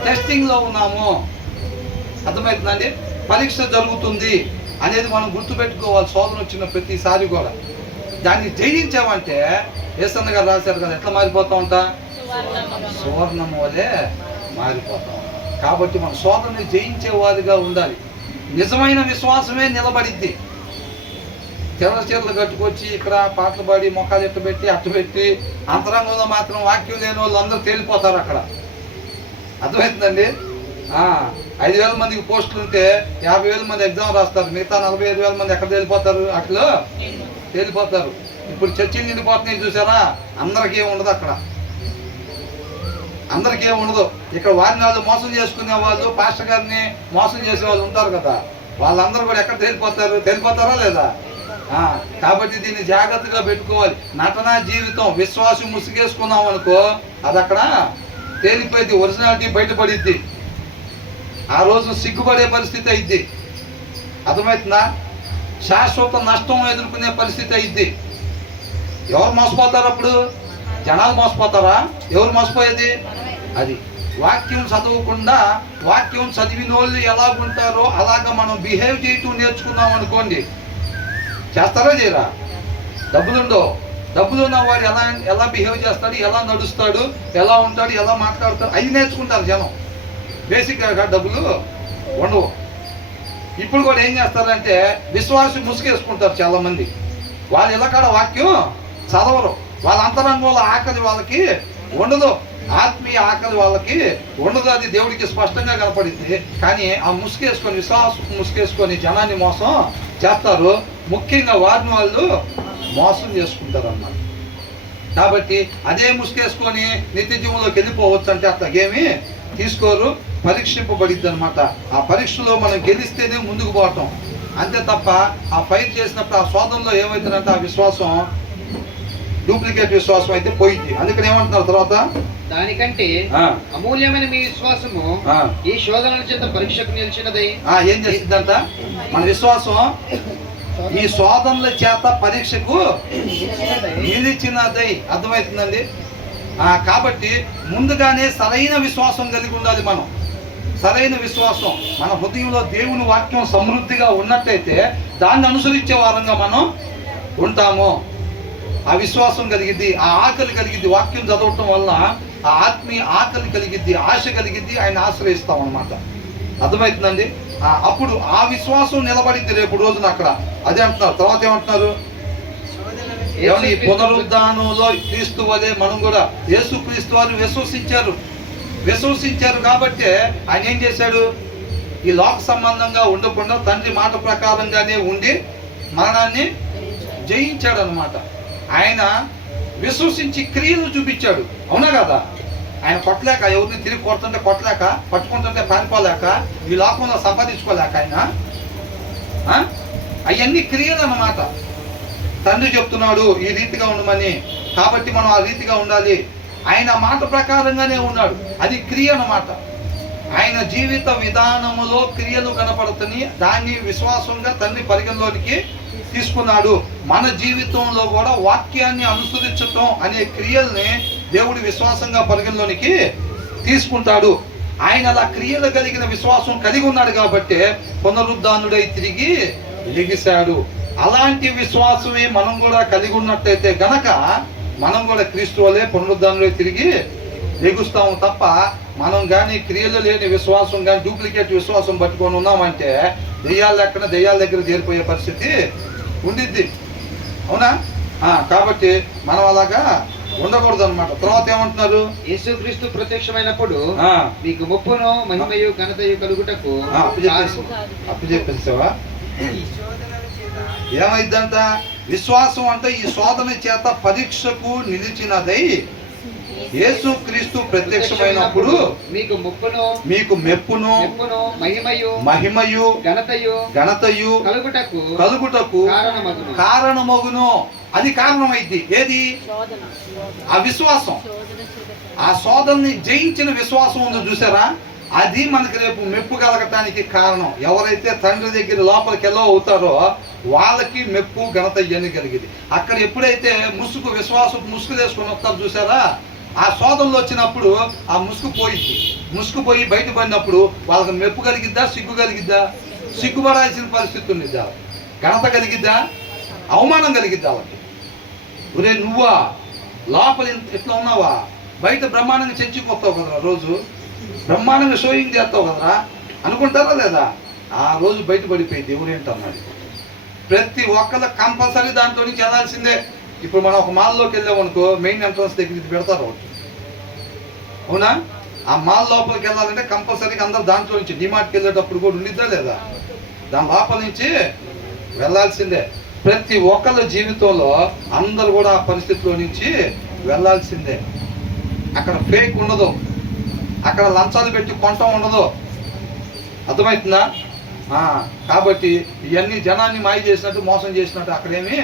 టెస్టింగ్లో ఉన్నాము. అర్థమవుతుందండి? పరీక్ష జరుగుతుంది అనేది మనం గుర్తుపెట్టుకోవాలి. శోధన వచ్చిన ప్రతిసారి కూడా దాన్ని జయించామంటే యేసన్న గారు రాశారు కదా, ఎట్లా మారిపోతా ఉంటా? సువర్ణం వలె మారిపోతాం. కాబట్టి మన శోధనని జయించేవారిగా ఉండాలి. నిజమైన విశ్వాసమే నిలబడిద్ది. తెల్ల చీరలు కట్టుకొచ్చి ఇక్కడ పాటలు పాడి మొక్కలు ఎట్టుబెట్టి అట్టుబెట్టి అంతరంగంలో మాత్రం వాక్యం లేని వాళ్ళు అందరూ తేలిపోతారు అక్కడ. అర్థమవుతుందండి? 5,000 మందికి పోస్టులు ఉంటే 50,000 మంది ఎగ్జామ్ రాస్తారు. మిగతా 45,000 మంది ఎక్కడ తేలిపోతారు? అట్లా తేలిపోతారు. ఇప్పుడు చర్చిలు నిండిపోతున్నాయి చూసారా? అందరికీ ఉండదు అక్కడ, అందరికీ ఉండదు. ఇక్కడ వారిని వాళ్ళు మోసం చేసుకునే వాళ్ళు, పాస్టర్ గారిని మోసం చేసే వాళ్ళు ఉంటారు కదా, వాళ్ళందరూ కూడా ఎక్కడ తేలిపోతారు? తేలిపోతారా లేదా? కాబట్టి దీన్ని జాగ్రత్తగా పెట్టుకోవాలి. నటనా జీవితం విశ్వాసం ముసుగేసుకున్నాం అనుకో, అది అక్కడ తేలిపోయింది, ఒరిజినాలిటీ బయటపడిద్ది. ఆ రోజు సిగ్గుపడే పరిస్థితి అయింది. అర్థమవుతుందా? శాశ్వత నష్టం ఎదుర్కొనే పరిస్థితి అయింది. ఎవరు మోసపోతారు అప్పుడు? జనాలు మోసపోతారా? ఎవరు మోసపోయేది? అది వాక్యం చదవకుండా వాక్యం చదివిన వాళ్ళు ఎలాగుంటారో అలాగా మనం బిహేవ్ చేయటం నేర్చుకున్నాం అనుకోండి, చేస్తారా చేయరా? డబ్బులుండో, డబ్బులు ఉన్నవాడు ఎలా బిహేవ్ చేస్తాడు, ఎలా నడుస్తాడు, ఎలా ఉంటాడు, ఎలా మాట్లాడతాడు, అవి నేర్చుకుంటారు జనం. బేసిక్గా డబ్బులు ఉండవు. ఇప్పుడు కూడా ఏం చేస్తారంటే విశ్వాసం ముసుగేసుకుంటారు చాలామంది. వాళ్ళు ఇలాకాడ వాక్యం చదవరు. వాళ్ళ అంతరంగంలో ఆకలి వాళ్ళకి ఉండదు, ఆత్మీయ ఆకలి వాళ్ళకి ఉండదు. అది దేవుడికి స్పష్టంగా కనపడింది. కానీ ఆ ముసుగేసుకొని, విశ్వాసం ముసుగేసుకొని జనాన్ని మోసం చేస్తారు. ముఖ్యంగా వారిని వాళ్ళు మోసం చేసుకుంటారు అన్నమాట. కాబట్టి అదే ముసుగేసుకొని నిత్య జీవంలోకి వెళ్ళిపోవచ్చు అంటే అట్లాగేమి తీసుకోరు. పరీక్షింపబడిద్ది అనమాట. ఆ పరీక్షలో మనం గెలిస్తేనే ముందుకు పోవటం, అంతే తప్ప ఆ ఫైట్ చేసినప్పుడు ఆ శోధనలో ఏమవుతుందంటే ఆ విశ్వాసం డూప్లికేట్ విశ్వాసం అయితే పోయింది. అందుకని ఏమంటున్నారు తర్వాత? దానికంటే అమూల్యమైన మీ విశ్వాసము ఈ శోధనల చేత పరీక్షకు నిలిచినది. ఏం చేసిందంట? మన విశ్వాసం ఈ శోధనల చేత పరీక్షకు నిలిచినది. అర్థమవుతుందండి? కాబట్టి ముందుగానే సరైన విశ్వాసం కలిగి ఉండాలి. మనం సరైన విశ్వాసం మన హృదయంలో దేవుని వాక్యం సమృద్ధిగా ఉన్నట్టయితే దాన్ని అనుసరించే వారంగా మనం ఉంటాము. ఆ విశ్వాసం కలిగిద్ది, ఆ ఆకలి కలిగిద్ది. వాక్యం చదవటం వల్ల ఆ ఆత్మీయ ఆకలి కలిగిద్ది, ఆశ కలిగిద్ది, ఆయన ఆశ్రయిస్తాం అన్నమాట. అర్థమవుతుందండి? అప్పుడు ఆ విశ్వాసం నిలబడిద్ది రేపు రోజున అక్కడ. అదే అంటున్నారు. తర్వాత ఏమంటున్నారు? ఈ పునరుద్ధానంలో క్రీస్తు వలె మనం కూడా యేసు క్రీస్తు వారు విశ్వసించారు కాబట్టి ఆయన ఏం చేశాడు? ఈ లోక సంబంధంగా ఉండకుండా తండ్రి మాట ప్రకారంగానే ఉండి మరణాన్ని జయించాడు అనమాట. ఆయన విశ్వసించి క్రియలు చూపించాడు. అవునా కదా? ఆయన కొట్టలేక, ఎవరిని తిరిగి కొడుతుంటే కొట్టలేక, పట్టుకుంటుంటే పారిపోలేక, ఈ లోకంలో సంపాదించుకోలేక ఆయన అవన్నీ క్రియలు అన్నమాట. తండ్రి చెప్తున్నాడు ఈ రీతిగా ఉండమని, కాబట్టి మనం ఆ రీతిగా ఉండాలి. ఆయన మాట ప్రకారంగానే ఉన్నాడు. అది క్రియ అన్నమాట. ఆయన జీవిత విధానములో క్రియలు కనపడుతుంది. దాన్ని విశ్వాసంగా తండ్రి పరిగణలోనికి తీసుకున్నాడు. మన జీవితంలో కూడా వాక్యాన్ని అనుసరించటం అనే క్రియల్ని దేవుడు విశ్వాసంగా పరిగణలోనికి తీసుకుంటాడు. ఆయన అలా క్రియలు కలిగిన విశ్వాసం కలిగి ఉన్నాడు కాబట్టి పునరుద్ధానుడై తిరిగి లెగిశాడు. అలాంటి విశ్వాసమే మనం కూడా కలిగి ఉన్నట్టయితే గనక మనం కూడా క్రీస్తు వలె పునరుద్ధానుడై తిరిగి లెగుస్తాము తప్ప మనం కానీ క్రియలు లేని విశ్వాసం కానీ డూప్లికేట్ విశ్వాసం పట్టుకొని ఉన్నామంటే దెయ్యాల దగ్గర చేరిపోయే పరిస్థితి ఉండిద్ది. అవునా? కాబట్టి మనం అలాగా ఉండకూడదు అనమాట. తర్వాత ఏమంటున్నారు? యేసుక్రీస్తు ప్రత్యక్షమైనప్పుడు మీకు ముప్పును మహిమయు ఘనతయు కలుగుటకు అప్పు చెప్పేసావా? ఏమైందంట? విశ్వాసం అంటే ఈ శోధన చేత పరీక్షకు నిలిచినదై యేసుక్రీస్తు ప్రత్యక్షమైనప్పుడు మీకు మెప్పును మహిమయు ఘనతయు కలుగుటకు కారణమగును. అది కారణమైంది. ఏది? ఆ విశ్వాసం. ఆ శోధనని జయించిన విశ్వాసం ఉందో చూసారా? అది మనకి రేపు మెప్పు కలగటానికి కారణం. ఎవరైతే తండ్రి దగ్గర లోపలికి ఎలా అవుతారో వాళ్ళకి మెప్పు ఘనత ఇవన్నీ కలిగింది. అక్కడ ఎప్పుడైతే విశ్వాసం ముసుగు వేసుకొని వస్తారు చూసారా? ఆ శోధనలు వచ్చినప్పుడు ఆ ముసుగు పోయి బయటపడినప్పుడు వాళ్ళకి మెప్పు కలిగిద్దా? సిగ్గు కలిగిద్దా? సిగ్గుపడాల్సిన పరిస్థితి ఉండిద్దా? ఘనత కలిగిద్దా? అవమానం కలిగిద్దా? వాళ్ళకి ఒరే నువ్వా లోపల ఎట్లా ఉన్నావా? బయట బ్రహ్మాండంగా చర్చిపోతావు కదరా, రోజు బ్రహ్మాండంగా షోయింగ్ చేస్తావు కదరా అనుకుంటారా లేదా? ఆ రోజు బయటపడిపోయింది ఎవరేంటన్నాడు. ప్రతి ఒక్కరు కంపల్సరీ దాంట్లో నుంచి వెళ్ళాల్సిందే. ఇప్పుడు మనం ఒక మాల్లోకి వెళ్ళామనుకో, మెయిన్ ఎంట్రన్స్ దగ్గర ఇది పెడతారు ఒకటి. అవునా? ఆ మాల్ లోపలికి వెళ్ళాలంటే కంపల్సరీగా అందరు దాంట్లో నుంచి డిమార్ట్కి వెళ్ళేటప్పుడు కూడా ఉండిద్దా లేదా? దాని లోపల నుంచి వెళ్ళాల్సిందే. ప్రతి ఒక్కళ్ళ జీవితంలో అందరు కూడా ఆ పరిస్థితిలో నుంచి వెళ్ళాల్సిందే. అక్కడ ఫేక్ ఉండదు, అక్కడ లంచాలు పెట్టి కొంటం ఉండదు. అర్థమవుతుందా? కాబట్టి ఇవన్నీ జనాన్ని మాయ చేసినట్టు మోసం చేసినట్టు అక్కడేమీ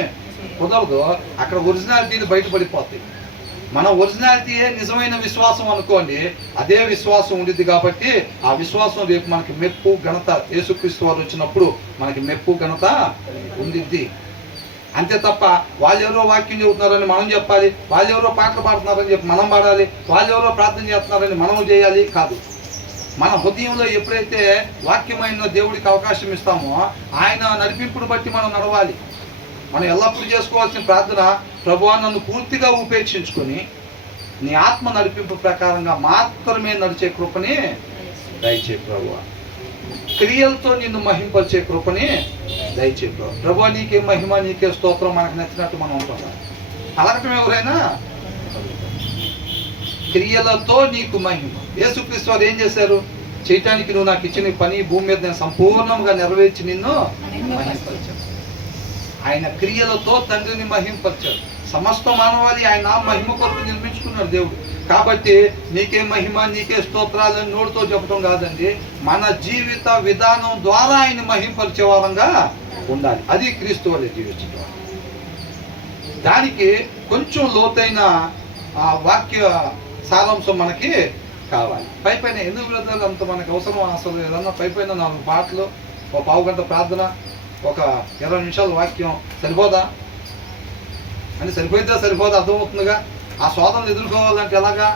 కుదరదు. అక్కడ ఒరిజినాలిటీలు బయటపడిపోతాయి. మన ఒరిజినాలిటీయే నిజమైన విశ్వాసం అనుకోండి, అదే విశ్వాసం ఉండిద్ది. కాబట్టి ఆ విశ్వాసం రేపు మనకి మెప్పు ఘనత, యేసుక్రీస్తు వారు వచ్చినప్పుడు మనకి మెప్పు ఘనత ఉండిద్ది. అంతే తప్ప వాళ్ళెవరో వాక్యం చెబుతున్నారని మనం చెప్పాలి, వాళ్ళెవరో పాటలు పాడుతున్నారని చెప్పి మనం పాడాలి, వాళ్ళెవరో ప్రార్థన చేస్తున్నారని మనం చేయాలి కాదు. మన హృదయంలో ఎప్పుడైతే వాక్యమైన దేవుడికి అవకాశం ఇస్తామో ఆయన నడిపింపుడు బట్టి మనం నడవాలి. మనం ఎల్లప్పుడూ చేసుకోవాల్సిన ప్రార్థన, ప్రభువా నన్ను పూర్తిగా ఉపేక్షించుకొని నీ ఆత్మ నడిపింపు ప్రకారంగా మాత్రమే నడిచే కృపని దయచే ప్రభువా. క్రియలతో నిన్ను మహింపరిచే కృపని దయచే ప్రభువా. నీకే మహిమ, నీకే స్తోత్రం. మనకు నచ్చినట్టు మనం ఉంటున్నాం. అలగటం ఎవరైనా క్రియలతో నీకు మహిమ. యేసుక్రీస్తు వారు ఏం చేశారు? చేయటానికి నువ్వు నాకు ఇచ్చిన పని భూమి మీద నేను సంపూర్ణంగా నెరవేర్చి నిన్ను మహింపరిచాను. ఆయన క్రియలతో తండ్రిని మహింపరిచాడు. సమస్త మానవాళి ఆయన మహిమ కొరకు నిర్మించుకున్నాడు దేవుడు. కాబట్టి నీకే మహిమ, నీకే స్తోత్రాలని నోటితో చెప్పడం కాదండి, మన జీవిత విధానం ద్వారా ఆయన మహింపరిచే వారంగా ఉండాలి. అది క్రీస్తు వలె జీవించడం. దానికి కొంచెం లోతైన వాక్య సారాంశం మనకి కావాలి. పైపైన ఎందుకు బ్రదర్ అంత మనకు అవసరం అసలు ఏదన్నా పైపైన 4 పాటలు, ఒక పావుగంట ప్రార్థన, ఒక 20 నిమిషాల వాక్యం సరిపోదా అని? సరిపోదా? అర్థమవుతుందిగా. ఆ శోధనలు ఎదుర్కోవాలంటే ఎలాగా?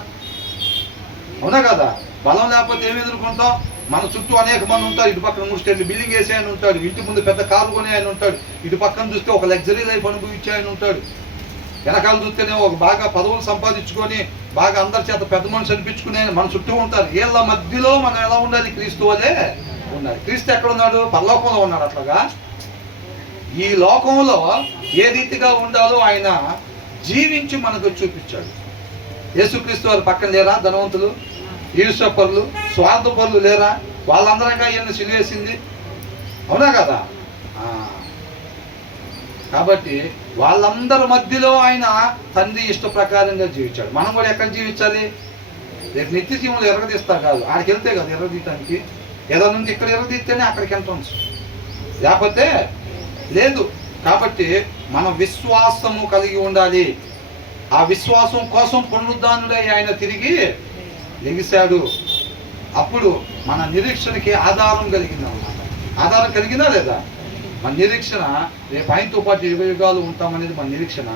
అవునా కదా? బలం లేకపోతే ఏమి ఎదుర్కొంటాం? మన చుట్టూ అనేక మంది ఉంటారు. ఇటు పక్కన 3 స్టేట్లు బిల్డింగ్ వేసే ఆయన ఉంటాడు, ఇంటి ముందు పెద్ద కారు కొనే ఆయన ఉంటాడు, ఇటు పక్కన చూస్తే ఒక లగ్జరీ లైఫ్ అనుభవించే ఆయన ఉంటాడు. వెనకాల చూస్తేనే ఒక బాగా పదవులు సంపాదించుకొని బాగా అందరి చేత పెద్ద మనిషి అనిపించుకునే మన చుట్టూ ఉంటారు. వీళ్ళ మధ్యలో మనం ఎలా ఉండాలి? క్రీస్తు వలే ఉండాలి. క్రీస్తు ఎక్కడ ఉన్నాడు? పరలోకంలో ఉన్నాడు. అట్లాగా ఈ లోకంలో ఏ రీతిగా ఉండాలో ఆయన జీవించి మనకు చూపించాడు. యేసుక్రీస్తు వారి పక్కన లేరా ధనవంతులు, ఈర్ష్యపరులు, స్వార్థపరులు లేరా? వాళ్ళందరంగా ఈయన సిలివేసింది, అవునా కదా? కాబట్టి వాళ్ళందరి మధ్యలో ఆయన తండ్రి ఇష్ట ప్రకారంగా జీవించాడు. మనం కూడా ఎక్కడ జీవించాలి? రేపు నిత్య జీవంలో ఎరగదీస్తా కాదు, ఆడికి వెళ్తే కదా ఎరగదీయటానికి. ఏదో నుంచి ఇక్కడ ఎరగదీస్తేనే అక్కడికి ఎంట్రన్స్, లేకపోతే లేదు. కాబట్టి మనం విశ్వాసము కలిగి ఉండాలి. ఆ విశ్వాసం కోసం పునరుద్ధానుడై ఆయన తిరిగి లెగిశాడు. అప్పుడు మన నిరీక్షణకి ఆధారం కలిగింది అన్నమాట. ఆధారం కలిగిందా లేదా? మన నిరీక్షణ రేపు ఆయనతో పాటు యుగ యుగాలు ఉంటామనేది మన నిరీక్షణ.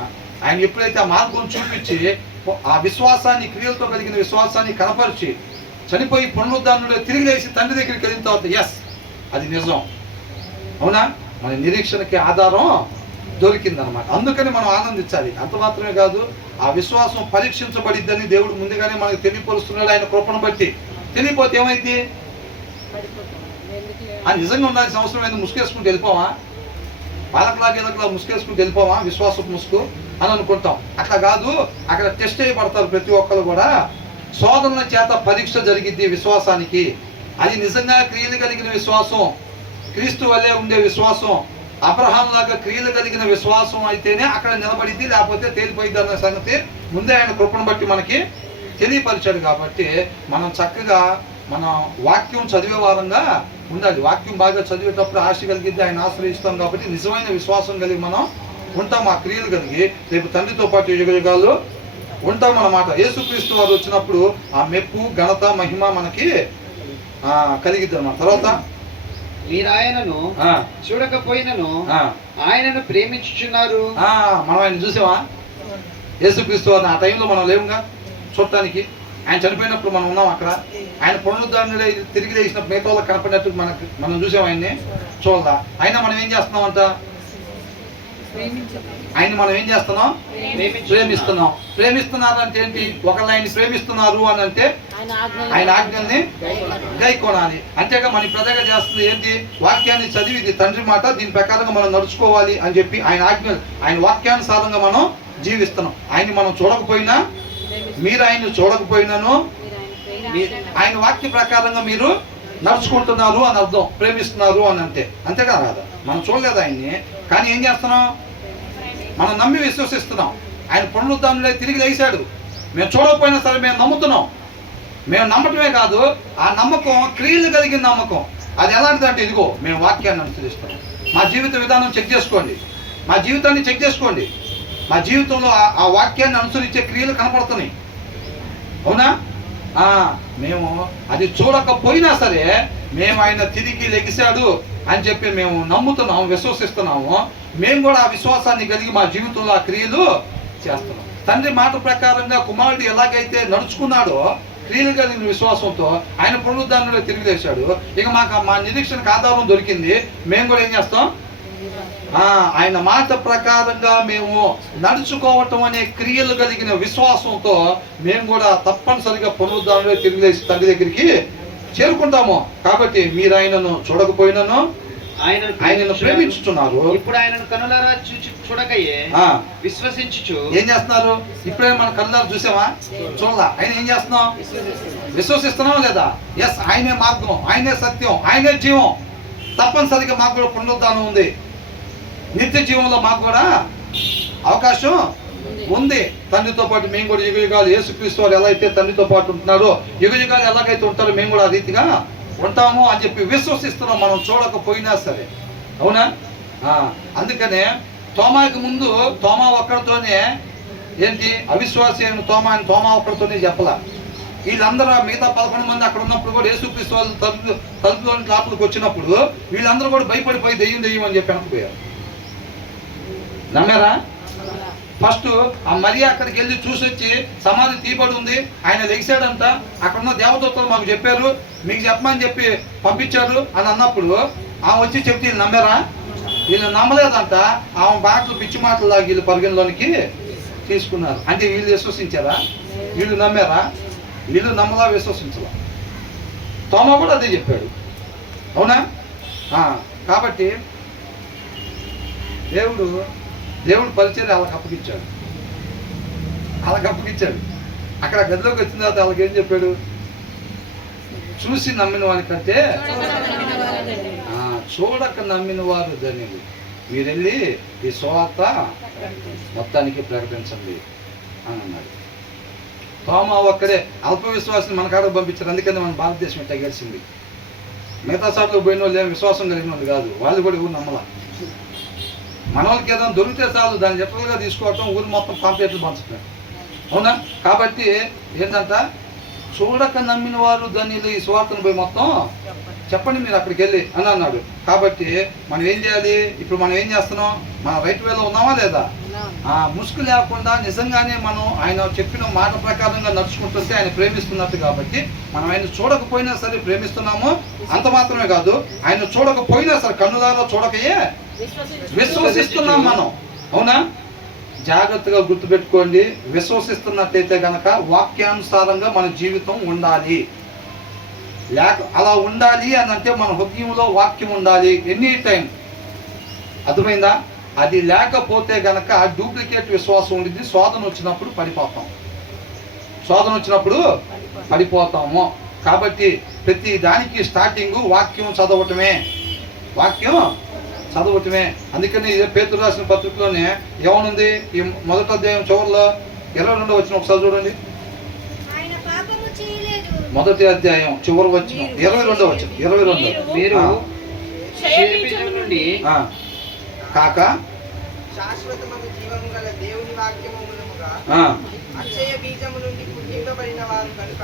ఆయన ఎప్పుడైతే ఆ మార్గం చూపించి ఆ విశ్వాసాన్ని, క్రియలతో కలిగిన విశ్వాసాన్ని కనపరిచి చనిపోయి పునరుద్ధానుడు తిరిగి లేచి తండ్రి దగ్గరికి వెళ్ళిన తర్వాత ఎస్ అది నిజం, అవునా? మన నిరీక్షణకి ఆధారం దొరికిందనమాట. అందుకని మనం ఆనందించాలి. అంత మాత్రమే కాదు, ఆ విశ్వాసం పరీక్షించబడిద్దని దేవుడు ముందుగానే మనకు తెలియపరుస్తున్నాడు. ఆయన కృపను బట్టి. తెలియపోతే ఏమైంది? అది నిజంగా ఉండాల్సిన అవసరం ఏంది? ముసుకేసుకుంటూ వెళ్ళిపోవా? పాలకలాగా ఎదకలా ముసుకేసుకుంటూ వెళ్ళిపోవా? విశ్వాసపు ముసుగు అని అనుకుంటాం. అట్లా కాదు, అక్కడ టెస్ట్ చేయబడతారు ప్రతి ఒక్కరు కూడా. శోధనల చేత పరీక్ష జరిగిద్ది విశ్వాసానికి. అది నిజంగా క్రియలు కలిగిన విశ్వాసం, క్రీస్తు వల్లే ఉండే విశ్వాసం, అబ్రహాం లాగా క్రియలు కలిగిన విశ్వాసం అయితేనే అక్కడ నిలబడిద్ది, లేకపోతే తేలిపోయిద్ది అన్న సంగతి ముందే ఆయన కృపను బట్టి మనకి తెలియపరిచాడు. కాబట్టి మనం చక్కగా మన వాక్యం చదివే వారంగా ఉండాలి. వాక్యం బాగా చదివేటప్పుడు ఆశ కలిగిద్ది, ఆయన ఆశ్రయిస్తాం. కాబట్టి నిజమైన విశ్వాసం కలిగి మనం ఉంటాం. ఆ క్రియలు కలిగి రేపు తండ్రితో పాటు యుగ యుగాలు ఉంటాం అన్నమాట. యేసుక్రీస్తు వారు వచ్చినప్పుడు ఆ మెప్పు, ఘనత, మహిమ మనకి కలిగిద్ది అన్నమాట. తర్వాత మీరు ఆయనను చూడకపోయినను ఆయనను ప్రేమించుచున్నారు. మనం ఆయన చూసావా? యేసుక్రీస్తు వారిని ఆ టైంలో మనం లేవుగా చూడటానికి. ఆయన చనిపోయినప్పుడు మనం ఉన్నాం అక్కడ. ఆయన పునరుద్ధారణలో తిరిగి లేచినప్పుడు మిగతా వాళ్ళకి కనపడినట్టు మనం చూసాం, ఆయన్ని చూడదా. అయినా మనం ఏం చేస్తున్నాం అంట? ఆయన మనం ఏం చేస్తున్నాం? ప్రేమిస్తున్నాం. ప్రేమిస్తున్నారు అంటే ఏంటి? ఒకళ్ళు ఆయన ప్రేమిస్తున్నారు అని అంటే ఆయన ఆజ్ఞల్ని గైకొనాలి. అంతేగా మన ప్రజగా చేస్తుంది ఏంటి? వాక్యాన్ని చదివి ఇది తండ్రి మాట, దీని ప్రకారంగా మనం నడుచుకోవాలి అని చెప్పి ఆయన ఆజ్ఞలు, ఆయన వాక్యానుసారంగా మనం జీవిస్తున్నాం. ఆయన్ని మనం చూడకపోయినా, మీరు ఆయన్ని చూడకపోయినాను ఆయన వాక్య ప్రకారంగా మీరు నడుచుకుంటున్నారు అని అర్థం. ప్రేమిస్తున్నారు అని అంటే అంతే కదా? మనం చూడలేదు ఆయన్ని, కానీ ఏం చేస్తున్నాం? మనం నమ్మి విశ్వసిస్తున్నాం. ఆయన పునరుద్ధానుడై తిరిగి లేచాడు. మేము చూడకపోయినా సరే మేము నమ్ముతున్నాం. మేము నమ్మటమే కాదు, ఆ నమ్మకం క్రియలు కలిగిన నమ్మకం. అది ఎలాంటిదంటే ఇదిగో మేము వాక్యాన్ని అనుసరిస్తాం. మా జీవిత విధానం చెక్ చేసుకోండి, మా జీవితాన్ని చెక్ చేసుకోండి. మా జీవితంలో ఆ వాక్యాన్ని అనుసరించే క్రియలు కనపడుతున్నాయి, అవునా? మేము అది చూడకపోయినా సరే మేము ఆయన తిరిగి లెగిశాడు అని చెప్పి మేము నమ్ముతున్నాము, విశ్వసిస్తున్నాము. మేము కూడా ఆ విశ్వాసాన్ని కలిగి మా జీవితంలో ఆ క్రియలు చేస్తున్నాం. తండ్రి మాట ప్రకారంగా కుమారుడు ఎలాగైతే నడుచుకున్నాడో క్రియలు కలిగిన విశ్వాసంతో ఆయన పునరుద్ధారణలో తిరిగి లేచాడు. ఇక మాకు మా నిరీక్షణకు ఆధారం దొరికింది. మేము కూడా ఏం చేస్తాం? ఆయన మాట ప్రకారంగా మేము నడుచుకోవటం అనే క్రియలు కలిగిన విశ్వాసంతో మేము కూడా తప్పనిసరిగా పునరుద్ధారణలో తిరిగి లేచి తండ్రి దగ్గరికి చేరుకుంటాము. కాబట్టి మీరు ఆయనను చూడకపోయినను ఆయనను ప్రేమించుతున్నారు. ఇప్పుడు ఆయనను కనులారా చూడకయే విశ్వసించుచు ఏం చేస్తున్నారు? ఇప్పుడే మన కనులారా చూసామా? చూడలా. ఆయన ఏం చేస్తున్నాం? విశ్వసిస్తున్నాం లేదా? ఎస్, ఆయనే మార్గం, ఆయనే సత్యం, ఆయనే జీవం. తప్పనిసరిగా మాకు కూడా పునరుద్ధానం ఉంది. నిత్య జీవంలో మాకు కూడా అవకాశం ఉంది. తండ్రితో పాటు మేము కూడా యుగ యుగాలు, యేసుక్రీస్తు వారు ఎలా అయితే తండ్రితో పాటు ఉంటున్నారో యుగ యుగాలు ఎలాగైతే ఉంటారో మేము కూడా ఆ రీతిగా ఉంటాము అని చెప్పి విశ్వసిస్తున్నాం, మనం చూడకపోయినా సరే, అవునా? అందుకనే తోమాకి ముందు తోమా ఒక్కడితోనే ఏంటి అవిశ్వాసి అయిన తోమా ఒక్కడితోనే చెప్పలా. వీళ్ళందరూ మిగతా 11 మంది అక్కడ ఉన్నప్పుడు కూడా యేసుక్రీస్తు వాళ్ళు తలుపులోని లోపలికి వచ్చినప్పుడు వీళ్ళందరూ కూడా భయపడిపోయి దెయ్యం అని చెప్పి అనుకుపోయారు. నమ్మారా? ఫస్ట్ ఆ మరియా అక్కడికి వెళ్ళి చూసి వచ్చి సమాధి తీయబడి ఉంది, ఆయన లెగిసాడంట, అక్కడ ఉన్న దేవదూతలు మాకు చెప్పారు, మీకు చెప్పమని చెప్పి పంపించారు అని అన్నప్పుడు ఆమె వచ్చి చెప్తే వీళ్ళు నమ్మారా? వీళ్ళు నమ్మలేదంట. ఆమె మాటలు పిచ్చి మాటలు లాగి వీళ్ళు పరిగణలోనికి తీసుకున్నారు. అంటే వీళ్ళు విశ్వసించారా? వీళ్ళు నమ్మారా? వీళ్ళు నమ్మలా, విశ్వసించలా. తోమా కూడా అదే చెప్పాడు. అవునా? కాబట్టి దేవుడు పరిచయం వాళ్ళకి అప్పగించాడు. అక్కడ గదిలోకి వచ్చిన తర్వాత వాళ్ళకి ఏం చెప్పాడు? చూసి నమ్మిన వానికంటే చూడక నమ్మిన వారు ధన్యులు. మీరు వెళ్ళి ఈ సువార్త మొత్తానికి ప్రకటించండి అని అన్నాడు. తోమా ఒక్కడే అల్ప విశ్వాసం మన కాడకు పంపించారు. అందుకని మన భారతదేశం ఇట్లా గెలిచింది. మిగతా సార్లు పోయిన వాళ్ళు ఏం విశ్వాసం కలిగిన వాళ్ళు కాదు. వాళ్ళు కూడా ఊరు నమ్మలా. మన వాళ్ళకి ఏదైనా దొరికితే చాలు దాన్ని చెప్పలుగా తీసుకోవటం, ఊరు మొత్తం పాంప్లెట్లు పంచుతారు. అవునా? కాబట్టి ఏంటంట, చూడక నమ్మిన వారు ధన్యులు, ఈ సువార్తను పోయి మొత్తం చెప్పండి మీరు అక్కడికి వెళ్ళి అని అన్నాడు. కాబట్టి మనం ఏం చేయాలి? ఇప్పుడు మనం ఏం చేస్తున్నాం? మన రైట్ వేలో ఉన్నామా లేదా? ముసుగు లేకుండా నిజంగానే మనం ఆయన చెప్పిన మాట ప్రకారంగా నడుచుకుంటుంటే ఆయన ప్రేమిస్తున్నట్టు. కాబట్టి మనం ఆయన చూడకపోయినా సరే ప్రేమిస్తున్నాము. అంత మాత్రమే కాదు, ఆయన చూడకపోయినా సరే కన్నులారా చూడకయే విశ్వసిస్తున్నాం మనం. అవునా? జాగ్రత్తగా గుర్తుపెట్టుకోండి. విశ్వసిస్తున్నట్టయితే గనక వాక్యానుసారంగా మన జీవితం ఉండాలి. అలా ఉండాలి అని అంటే మన హృదయంలో వాక్యం ఉండాలి ఎనీ టైం. అర్థమైందా? అది లేకపోతే గనక డూప్లికేట్ విశ్వాసం ఉండింది. శోధన వచ్చినప్పుడు పడిపోతాము. కాబట్టి ప్రతి దానికి స్టార్టింగ్ వాక్యం చదవటమే. అందుకని పేతురు రాసిన పత్రికలోనే ఏమనుంది? ఈ మొదటి అధ్యాయం చివరిలో 22వ వచనం ఒకసారి చూడండి. మొదటి అధ్యాయం చివరి వచ్చిన 22వ వచనం. 22 మీరు క్షయబీజం నుండి కాక శాశ్వతమైన జీవము గల దేవుని వాక్యము మూలముగా అక్షయ బీజము నుండి పుట్టింపబడిన వారు కనుక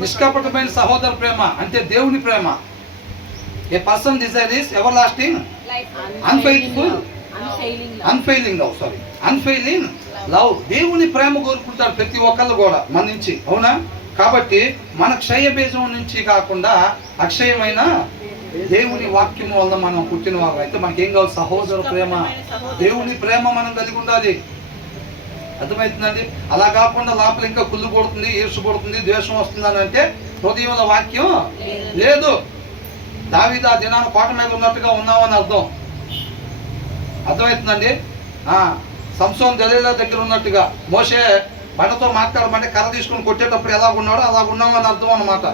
నిష్కపటమైన సహోదర ప్రేమ అంటే దేవుని ప్రేమ. A person desire is everlasting unfailing love. దేవుని ప్రేమ కోరుకుంటారు ప్రతి ఒక్కళ్ళు కూడా మన నుంచి. అవునా? కాబట్టి మన క్షయ బీజం నుంచి కాకుండా అక్షయమైన దేవుని వాక్యం వల్ల మనం పుట్టిన వారు అయితే మనకేం కావాలి? సహోదర ప్రేమ, దేవుని ప్రేమ మనం కలిగి ఉండాలి. అర్థమవుతుందండి? అలా కాకుండా లోపల ఇంకా కుళ్ళు కొడుతుంది, ఈర్షు కొడుతుంది, ద్వేషం వస్తుందని అంటే హృదయంలో వాక్యం లేదు. దావీదు ఆ దినాన్ని కోట మీద ఉన్నట్టుగా ఉన్నామని అర్థం. అర్థమవుతుందండి? సంసోన్ దెలీలా దగ్గర ఉన్నట్టుగా, మోషే బండతో మాట్లాడమంటే కర్ర తీసుకుని కొట్టేటప్పుడు ఎలా ఉన్నాడో అలా ఉన్నామని అర్థం అన్నమాట.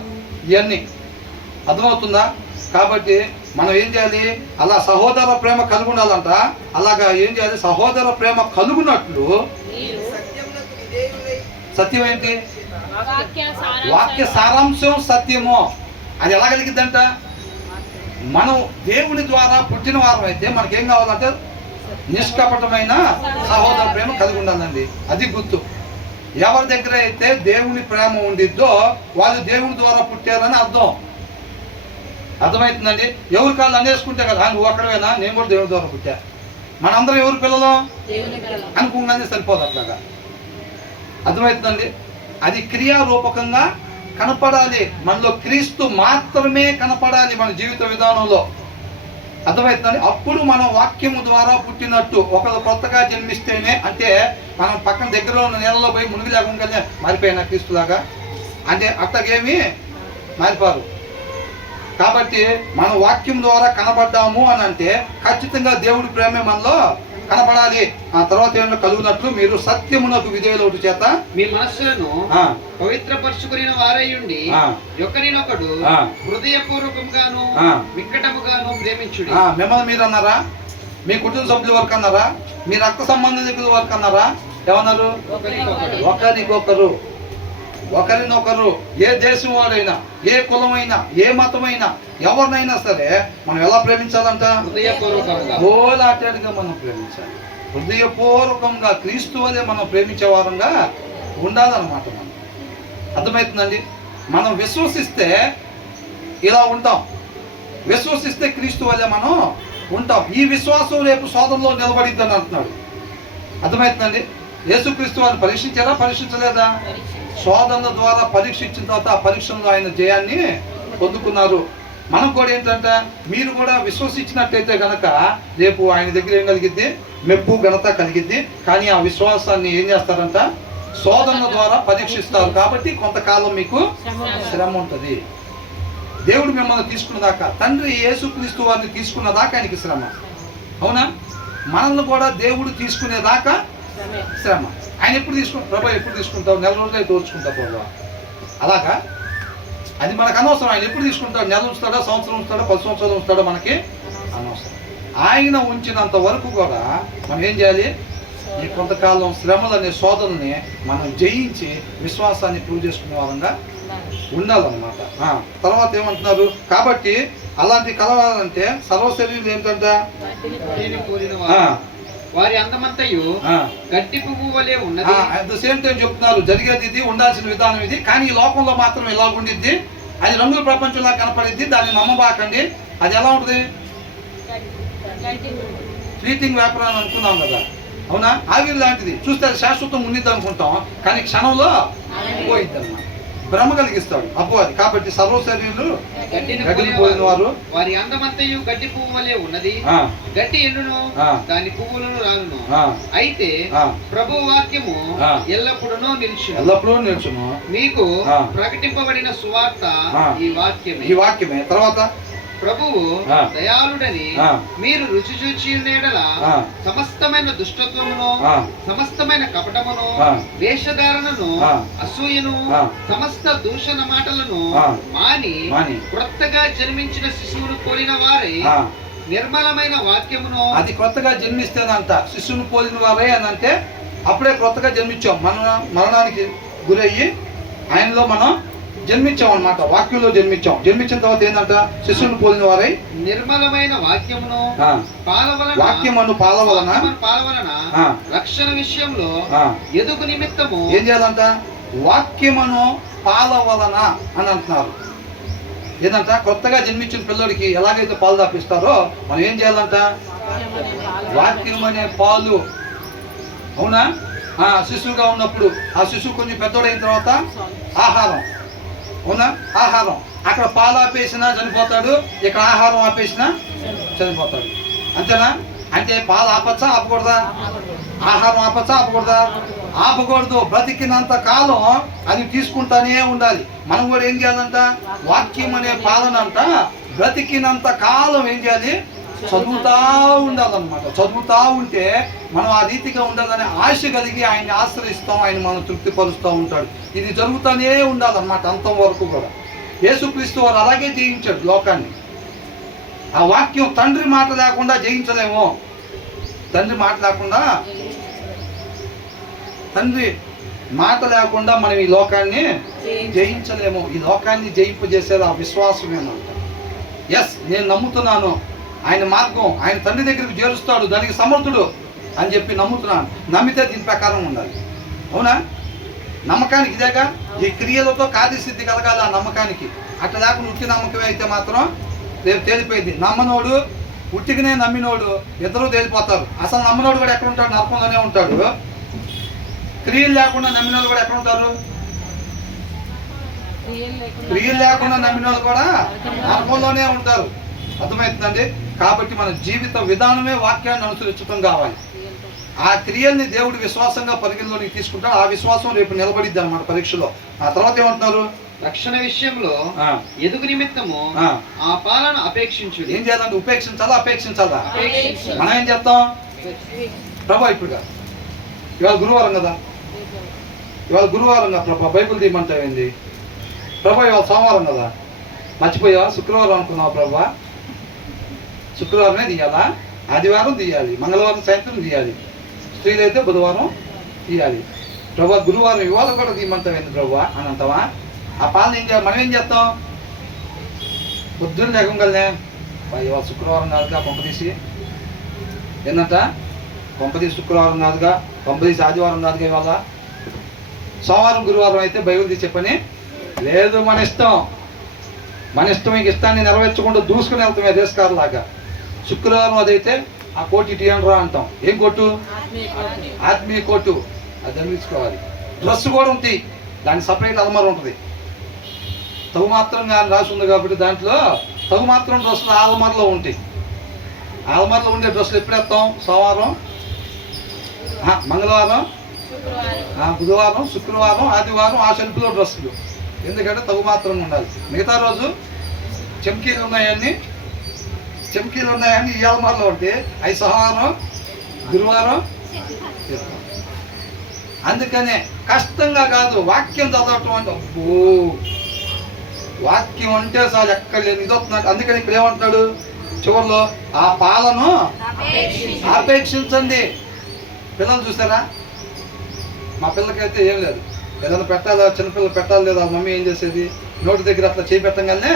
ఇవన్నీ అర్థమవుతుందా? కాబట్టి మనం ఏం చేయాలి? అలా సహోదర ప్రేమ కలిగి ఉండాలంట. అలాగా ఏం చేయాలి? సహోదర ప్రేమ కలుగునట్లు సత్యం ఏంటి? వాక్య సారాంశం సత్యము. అది ఎలా కలిగిద్దంట? మనం దేవుని ద్వారా పుట్టిన వారం అయితే మనకేం కావాలంటే నిష్కపటమైన సహోదర ప్రేమ కలిగి ఉండాలండి. అది గుర్తు. ఎవరి దగ్గర అయితే దేవుని ప్రేమ ఉండిద్దో వాళ్ళు దేవుని ద్వారా పుట్టారని అర్థం. అర్థమవుతుందండి? ఎవరి కాళ్ళు అనేసుకుంటే కదా, నువ్వు అక్కడవేనా, నేను కూడా దేవుని ద్వారా పుట్టా, మనందరం ఎవరి పిల్లలు అనుకోగానే సరిపోదు. అట్లాగా అర్థమవుతుందండి? అది క్రియారూపకంగా కనపడాలి. మనలో క్రీస్తు మాత్రమే కనపడాలి మన జీవిత విధానంలో. అర్థమవుతుందండి? అప్పుడు మనం వాక్యము ద్వారా పుట్టినట్టు. ఒకళ్ళు కొత్తగా జన్మిస్తేనే అంటే మనం పక్కన దగ్గర ఉన్న నీళ్ళలో పోయి మునిగి లేకుండా మారిపోయినా క్రీస్తులాగా అంటే అట్టగేమి మారిపోరు. కాబట్టి మనం వాక్యం ద్వారా కనబడ్డాము అని అంటే ఖచ్చితంగా దేవుడి ప్రేమే మనలో కనపడాలి. ఆ తర్వాత ఏమన్నా కలుగునట్లు మీరు సత్యమునకు విధేయులవుట చేత మీ మనస్సులను పవిత్రపరచుకుని వారయ్యుండి ఒకరినొకడు హృదయపూర్వకంగాను వికటముగాను ప్రేమించుడి. మిమ్మల్ని మీరు అన్నారా? మీ కుటుంబ సభ్యుల వరకు అన్నారా? మీ రక్త సంబంధికుల వరకు అన్నారా? ఏమన్నారు? ఒకరినొకరు. ఏ దేశం వాడైనా, ఏ కులమైనా, ఏ మతమైనా, ఎవరినైనా సరే మనం ఎలా ప్రేమించాలంట? హోలాటెడ్గా మనం ప్రేమించాలి. హృదయపూర్వకంగా క్రీస్తు వలె మనం ప్రేమించే వారంగా ఉండాలన్నమాట. మనం అర్థమవుతుందండి? మనం విశ్వసిస్తే ఇలా ఉంటాం, విశ్వసిస్తే క్రీస్తు వలె మనం ఉంటాం. ఈ విశ్వాసం రేపు శోధనలో నిలబడిద్దని అంటున్నాడు. అర్థమవుతుందండి? యేసుక్రీస్తు వారిని పరీక్షించారా? పరీక్షించలేదా? శోధనల ద్వారా పరీక్షించిన తర్వాత ఆ పరీక్షలో ఆయన జయాన్ని పొందుకున్నారు. మనం కూడా ఏంటంటే మీరు కూడా విశ్వసించినట్టయితే కనుక రేపు ఆయన దగ్గర ఏం కలిగిద్ది? మెప్పు ఘనత కలిగిద్ది. కానీ ఆ విశ్వాసాన్ని ఏం చేస్తారంట? శోధనల ద్వారా పరీక్షిస్తారు. కాబట్టి కొంతకాలం మీకు శ్రమ ఉంటుంది. దేవుడు మిమ్మల్ని తీసుకున్న దాకా, తండ్రి యేసుక్రీస్తు వారిని తీసుకున్న దాకా ఆయనకి శ్రమ. అవునా? మనల్ని కూడా దేవుడు తీసుకునేదాకా శ్రమ. ఆయన ఎప్పుడు తీసుకుంటావు? ప్రభా ఎప్పుడు తీసుకుంటావు? నెల రోజులే తోచుకుంటావు ప్రభా. అలాగా అది మనకు అనవసరం. ఆయన ఎప్పుడు తీసుకుంటాడు? నెల ఉంచుతాడా, సంవత్సరం ఉంచుతాడా, 10 సంవత్సరాలు ఉంచుతాడా, మనకి అనవసరం. ఆయన ఉంచినంత వరకు కూడా మనం ఏం చేయాలి? ఈ కొంతకాలం శ్రమలు అనే శోధనని మనం జయించి విశ్వాసాన్ని ప్రూవ్ చేసుకునే వాళ్ళంగా ఉండాలన్నమాట. తర్వాత ఏమంటున్నారు? కాబట్టి అలాంటి కలవాలంటే సర్వశరీరులు ఏంటంట? వారి అందమంతయు గడ్డి పువ్వు వలె ఉన్నది. అట్ ద సేమ్ టైం చెప్తున్నారు, జరిగేది ఇది, ఉండాల్సిన విధానం ఇది. కానీ ఈ లోకంలో మాత్రం ఇలా ఉండిద్ది. అది రంగుల ప్రపంచంలా కనపడిద్ది. దాన్ని నమ్మబాకండి. అది ఎలా ఉంటుంది? ఫ్లీటింగ్ వ్యాపారం అని అనుకున్నాం కదా. అవునా? ఆవిరి లాంటిది. చూస్తే అది శాశ్వతం ఉండిద్ది అనుకుంటాం, కానీ క్షణంలో పోయిద్ది అన్నమాట. భ్రమ కలిగిస్తాడు అపవాది. కాబట్టి సర్వశరీరులు గడ్డిని పోయిన వారు. వారి అందమంతయు గడ్డి పువ్వు వలె ఉన్నది. గడ్డి ఎన్నును, దాని పువ్వులను రాలును. అయితే ప్రభు వాక్యము ఎల్లప్పుడూ నిలుచును. మీకు ప్రకటింపబడిన సువార్త ఈ వాక్యమే. తర్వాత ప్రభువు దయాళుడని మీరు రుచి చూచి ఉండేడల సమస్తమైన దుష్టత్వమును, సమస్తమైన కపటమును, వేషధారణను, అసూయను, సమస్త దూషణ మాటలను మాని క్రొత్తగా జన్మించిన శిశువును పోలిన వారే నిర్మలమైన వాక్యమును. అది కొత్తగా జన్మిస్తేనంట శిశువును పోలిన వారే అని అంటే అప్పుడే క్రొత్తగా జన్మించాం. మరణానికి గురయ్యి ఆయనలో మనం జన్మించాం అన్నమాట. వాక్యంలో జన్మించాం. జన్మించిన తర్వాత ఏంటంట? శిశువును పోలిన వారై నిర్మలమైన వాక్యమును పాల వలన రక్షణ విషయంలో ఎదుగు నిమిత్తము ఏం చేయాలంట? వాక్యమును పాల వలన అని అంటున్నారు. ఏంటంట? కొత్తగా జన్మించిన పిల్లడికి ఎలాగైతే పాలు తాపిస్తారో మనం ఏం చేయాలంట? వాక్యం అనే పాలు. అవునా? శిశువుగా ఉన్నప్పుడు ఆ శిశువు కొంచెం పెద్దోడైన తర్వాత ఆహారం. అవునా? ఆహారం. అక్కడ పాలు ఆపేసినా చనిపోతాడు, ఇక్కడ ఆహారం ఆపేసినా చనిపోతాడు. అంతేనా? అంటే పాలు ఆపచ్చా ఆపకూడదా? ఆహారం ఆపచ్చా ఆపకూడదా? ఆపకూడదు. బ్రతికినంత కాలం అది తీసుకుంటానే ఉండాలి. మనం కూడా ఏం చేయాలంట? వాక్యం అనే పాలన అంట బ్రతికినంత కాలం ఏం చేయాలి? చదువుతా ఉండాలన్నమాట. చదువుతా ఉంటే మనం ఆ రీతిగా ఉండాలని ఆశ కలిగి ఆయన్ని ఆశ్రయిస్తాం. ఆయన మనం తృప్తిపరుస్తూ ఉంటాడు. ఇది జరుగుతూనే ఉండాలన్నమాట అంతం వరకు కూడా. యేసుక్రీస్తు వారు అలాగే జయించాడు లోకాన్ని. ఆ వాక్యం తండ్రి మాట లేకుండా జయించలేము. తండ్రి మాట లేకుండా మనం ఈ లోకాన్ని జయించలేము. ఈ లోకాన్ని జయింపజేసేది ఆ విశ్వాసమేనంట. ఎస్, నేను నమ్ముతున్నాను ఆయన మార్గం, ఆయన తండ్రి దగ్గరికి చేరుస్తాడు, దానికి సమర్థుడు అని చెప్పి నమ్ముతున్నాను. నమ్మితే దీని ప్రకారం ఉండాలి. అవునా? నమ్మకానికి ఇదేగా. ఈ క్రియలతో కార్యసిద్ధి కలగాలి ఆ నమ్మకానికి. అట్లా లేకుండా ఉట్టి నమ్మకమే అయితే మాత్రం రేపు తేలిపోయింది. నమ్మనోడు, ఉట్టిగానే నమ్మినోడు ఇద్దరు తేలిపోతారు. అసలు నమ్మనోడు కూడా ఎక్కడ ఉంటాడు? నరకంలోనే ఉంటాడు. క్రియలు లేకుండా నమ్మినోళ్ళు కూడా ఎక్కడ ఉంటారు? క్రియలు లేకుండా నమ్మినోళ్ళు కూడా నరకంలోనే ఉంటారు. అర్థమవుతుందండి? కాబట్టి మన జీవిత విధానమే వాక్యాన్ని అనుసరించడం కావాలి. ఆ క్రియల్ని దేవుడు విశ్వాసంగా పరిగణలోకి తీసుకుంటాడు. ఆ విశ్వాసం రేపు నిలబడిద్ది అన్నమాట పరీక్షలో. ఆ తర్వాత ఏమంటున్నారు? రక్షణ విషయంలో ఎదుగు నిమిత్తము ఆ పాలన అపేక్షించు. ఏం చేయాలంటే అపేక్షించాలా? మనం ఏం చేస్తాం? ప్రభా ఇప్పుడు ఇవాళ గురువారం కదా, ప్రభా బైబిల్ తీయమంటావేంది? ప్రభా ఇవాళ సోమవారం కదా, మర్చిపోయావా? శుక్రవారం అనుకున్నావా? ప్రభా శుక్రవారమే తీయాలా? ఆదివారం తీయాలి, మంగళవారం సాయంత్రం తీయాలి, స్త్రీలైతే బుధవారం తీయాలి. ప్రభా గురువారం ఇవాళ కూడా తీయమంటావేంది ప్రభా అని అంటావా? ఆ పాలన ఏం చేయాలి? మనం ఏం చేస్తాం? పొద్దున్న లేకంగానే ఇవాళ శుక్రవారం కాదుగా, కొంపదీసి ఏంటంట? కొంపదీసి శుక్రవారం కాదుగా, కొంపదీసి ఆదివారం కాదుగా, ఇవాళ సోమవారం గురువారం అయితే బైబిల్ తీసే పని లేదు. మన ఇష్టం ఇంక ఇష్టాన్ని నెరవేర్చకుండా దూసుకుని వెళ్తాం దేశకారులాగా. శుక్రవారం అదైతే ఆ కోటి టీయనరా అంటాం. ఏం కోటు? ఆత్మీయ కోటు. అది ధరించుకోవాలి. డ్రెస్ కూడా ఉంది, దానికి సపరేట్ అలమార ఉంటుంది. తగు మాత్రం కానీ రాసి ఉంది కాబట్టి దాంట్లో తగు మాత్రం డ్రెస్సులు ఆలమరలో ఉంటాయి. ఆలమరలో ఉండే డ్రెస్సులు ఎప్పుడు వేస్తాం? సోమవారం, మంగళవారం, బుధవారం, శుక్రవారం, ఆదివారం ఆ షెల్ఫ్లో డ్రెస్సులు. ఎందుకంటే తగు మాత్రం ఉండాలి. మిగతా రోజు చెమ్కీలు ఉన్నాయని ఈ ఆలమరలో ఉంటే అవి సోమవారం, గురువారం చేస్తాం. అందుకనే కష్టంగా కాదు వాక్యం చదవటం అంటే, అబ్బో వాక్యం అంటే చాలు ఎక్కడ లేని ఇది వస్తున్నాడు. అందుకని ఇక్కడ ఏమంటున్నాడు చివరిలో? ఆ పాలను ఆపేక్షించండి. పిల్లలు చూసారా? మా పిల్లకైతే ఏం లేదు, ఏదైనా పెట్టాలా, చిన్నపిల్లలు పెట్టాలి లేదా, మమ్మీ ఏం చేసేది, నోటి దగ్గర అట్లా చేయి పెట్టంగానే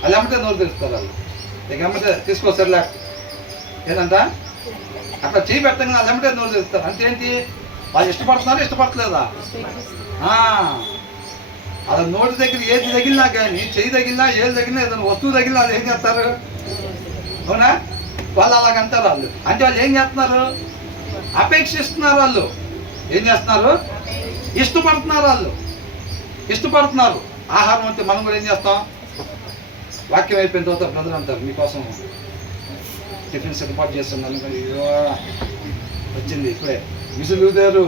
వాళ్ళు ఎమ్మటే నోరు తెరుస్తారు. వాళ్ళు ఇక ఎమ్మటే తీసుకోసరిలే ఏంటంట అట్లా చేయి పెట్టంగానే వాళ్ళు ఎమ్మటే నోరు తెరుస్తారు. అంటే ఏంటి? వాళ్ళు ఇష్టపడుతున్నారా, ఇష్టపడలేదా? అలా నోటి దగ్గర ఏది తగిలినా కానీ, చెయ్యి తగిలినా, ఏది తగిలినా, ఏదైనా వస్తువు తగిలినా వాళ్ళు ఏం చేస్తారు? అవునా? వాళ్ళు అలాగంటారు. వాళ్ళు అంటే వాళ్ళు ఏం చేస్తున్నారు? అపేక్షిస్తున్నారు. వాళ్ళు ఏం చేస్తున్నారు? ఇష్టపడుతున్నారు. వాళ్ళు ఇష్టపడుతున్నారు. ఆహారం అంటే మనం కూడా ఏం చేస్తాం? వాక్యం అయిపోయిన తర్వాత బ్రదర్ అంటారు, మీకోసం టిఫిన్స్ ఏర్పాటు చేస్తున్నాను, వచ్చింది ఇప్పుడే విసులుదారు,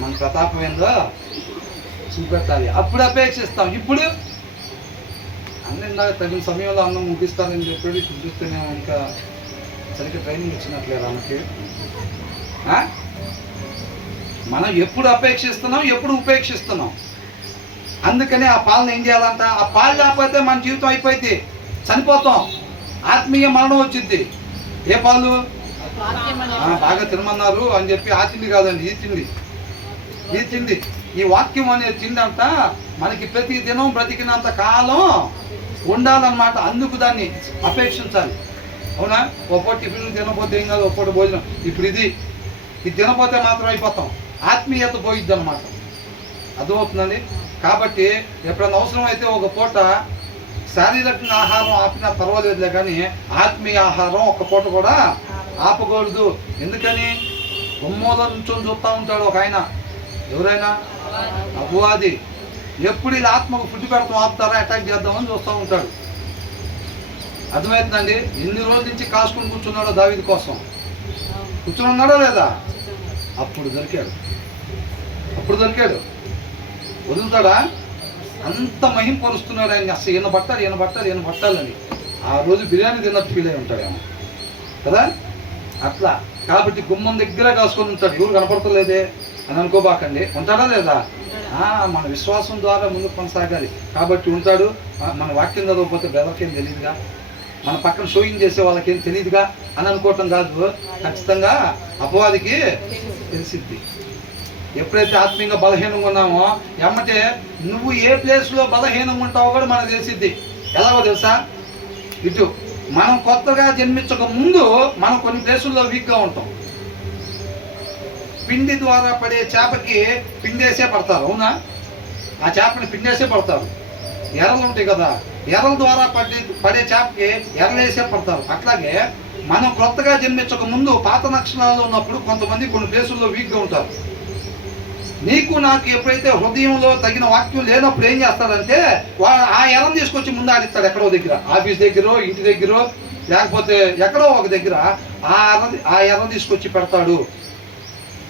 మన ప్రతాపం ఏందో చూపెట్టాలి, అప్పుడు అపేక్షిస్తాం. ఇప్పుడు అన్నిందాక తగిన సమయంలో అన్నం ముగిస్తానని చెప్పాడు. ఇప్పుడు చూస్తేనే ఇంకా సరిగ్గా ట్రైనింగ్ ఇచ్చినట్లేదు ఆమెకి. మనం ఎప్పుడు అపేక్షిస్తున్నాం, ఎప్పుడు ఉపేక్షిస్తున్నాం. అందుకని ఆ పాలన ఏం చేయాలంట? ఆ పాలు లేకపోతే మన జీవితం అయిపోయింది, చనిపోతాం, ఆత్మీయ మరణం వచ్చింది. ఏ పాలు? బాగా తినమన్నారు అని చెప్పి ఆ తిండి కాదండి, ఈ తిండి ఈ వాక్యం అనే తిండి అంట మనకి ప్రతి దినం బ్రతికినంత కాలం ఉండాలన్నమాట. అందుకు దాన్ని అపేక్షించాలి. అవునా? ఓ పూట టిఫిన్ తినకపోతే ఏం కాదు, ఓ పూట భోజనం. ఇప్పుడు ఇది తినపోతే మాత్రం అయిపోతాం, ఆత్మీయత పోయిద్ది అనమాట. అర్థమవుతుందండి? కాబట్టి ఎప్పుడైనా అవసరం అయితే ఒక పూట శారీరక ఆహారం ఆపినా పర్వాలేదులే, కానీ ఆత్మీయ ఆహారం ఒక పూట కూడా ఆపకూడదు. ఎందుకని? బొమ్మల నుంచి చూస్తూ ఉంటాడు ఒక ఆయన, ఎవరైనా అపవాది. ఎప్పుడు ఇలా ఆత్మకు ఫుడ్ పెడతాం, ఆపుతారా, అటాక్ చేద్దామని చూస్తూ ఉంటాడు. అర్థమవుతుందండి? ఎన్ని రోజుల నుంచి కాసుకుని కూర్చున్నాడో దావీదు కోసం. కూర్చుని ఉన్నాడా లేదా? అప్పుడు దొరికాడు. వదులుతాడా? అంత మహింపరుస్తున్నాడు ఆయన. అసలు ఈయన పట్టాలని ఆ రోజు బిర్యానీ తిన్నట్టు ఫీల్ అయి ఉంటాడేమో కదా. అట్లా కాబట్టి గుమ్మం దగ్గర కాసుకొని ఉంటాడు. ఎవరు కనపడతలేదే అని అనుకోబాకండి. ఉంటాడా లేదా? మన విశ్వాసం ద్వారా ముందుకు కొనసాగాలి కాబట్టి ఉంటాడు. మన వాక్యం చదవకపోతే బ్రదర్కేం తెలియదుగా, మన పక్కన షోయింగ్ చేసే వాళ్ళకేం తెలియదుగా అని అనుకోవటం కాదు. ఖచ్చితంగా అపవాదికి తెలిసిద్ది. ఎప్పుడైతే ఆత్మీయంగా బలహీనంగా ఉన్నామో ఎమ్మటే నువ్వు ఏ ప్లేస్లో బలహీనంగా ఉంటావో కూడా మనకు తెలిసిద్ది. ఎలాగో తెలుసా? ఇటు మనం కొత్తగా జన్మించక ముందు మనం కొన్ని ప్లేసుల్లో వీక్గా ఉంటాం. పిండి ద్వారా పడే చేపకి పిండేసే పడతారు. అవునా? ఆ చేపని పిండేసే పడతారు. ఎర్రలు ఉంటాయి కదా, ఎర్రల ద్వారా పడే చేపకి ఎర్రలేసే పడతారు. అట్లాగే మనం కొత్తగా జన్మించక ముందు పాత లక్షణాలు ఉన్నప్పుడు కొంతమంది కొన్ని ప్లేసుల్లో వీక్గా ఉంటారు. నీకు నాకు ఎప్పుడైతే హృదయంలో తగిన వాక్యం లేనప్పుడు ఏం చేస్తాడంటే ఆ ఎర్రను తీసుకొచ్చి ముందు ఆడిస్తాడు. ఎక్కడో దగ్గర, ఆఫీస్ దగ్గర, ఇంటి దగ్గర, లేకపోతే ఎక్కడో ఒక దగ్గర ఆ ఎర్ర తీసుకొచ్చి పెడతాడు.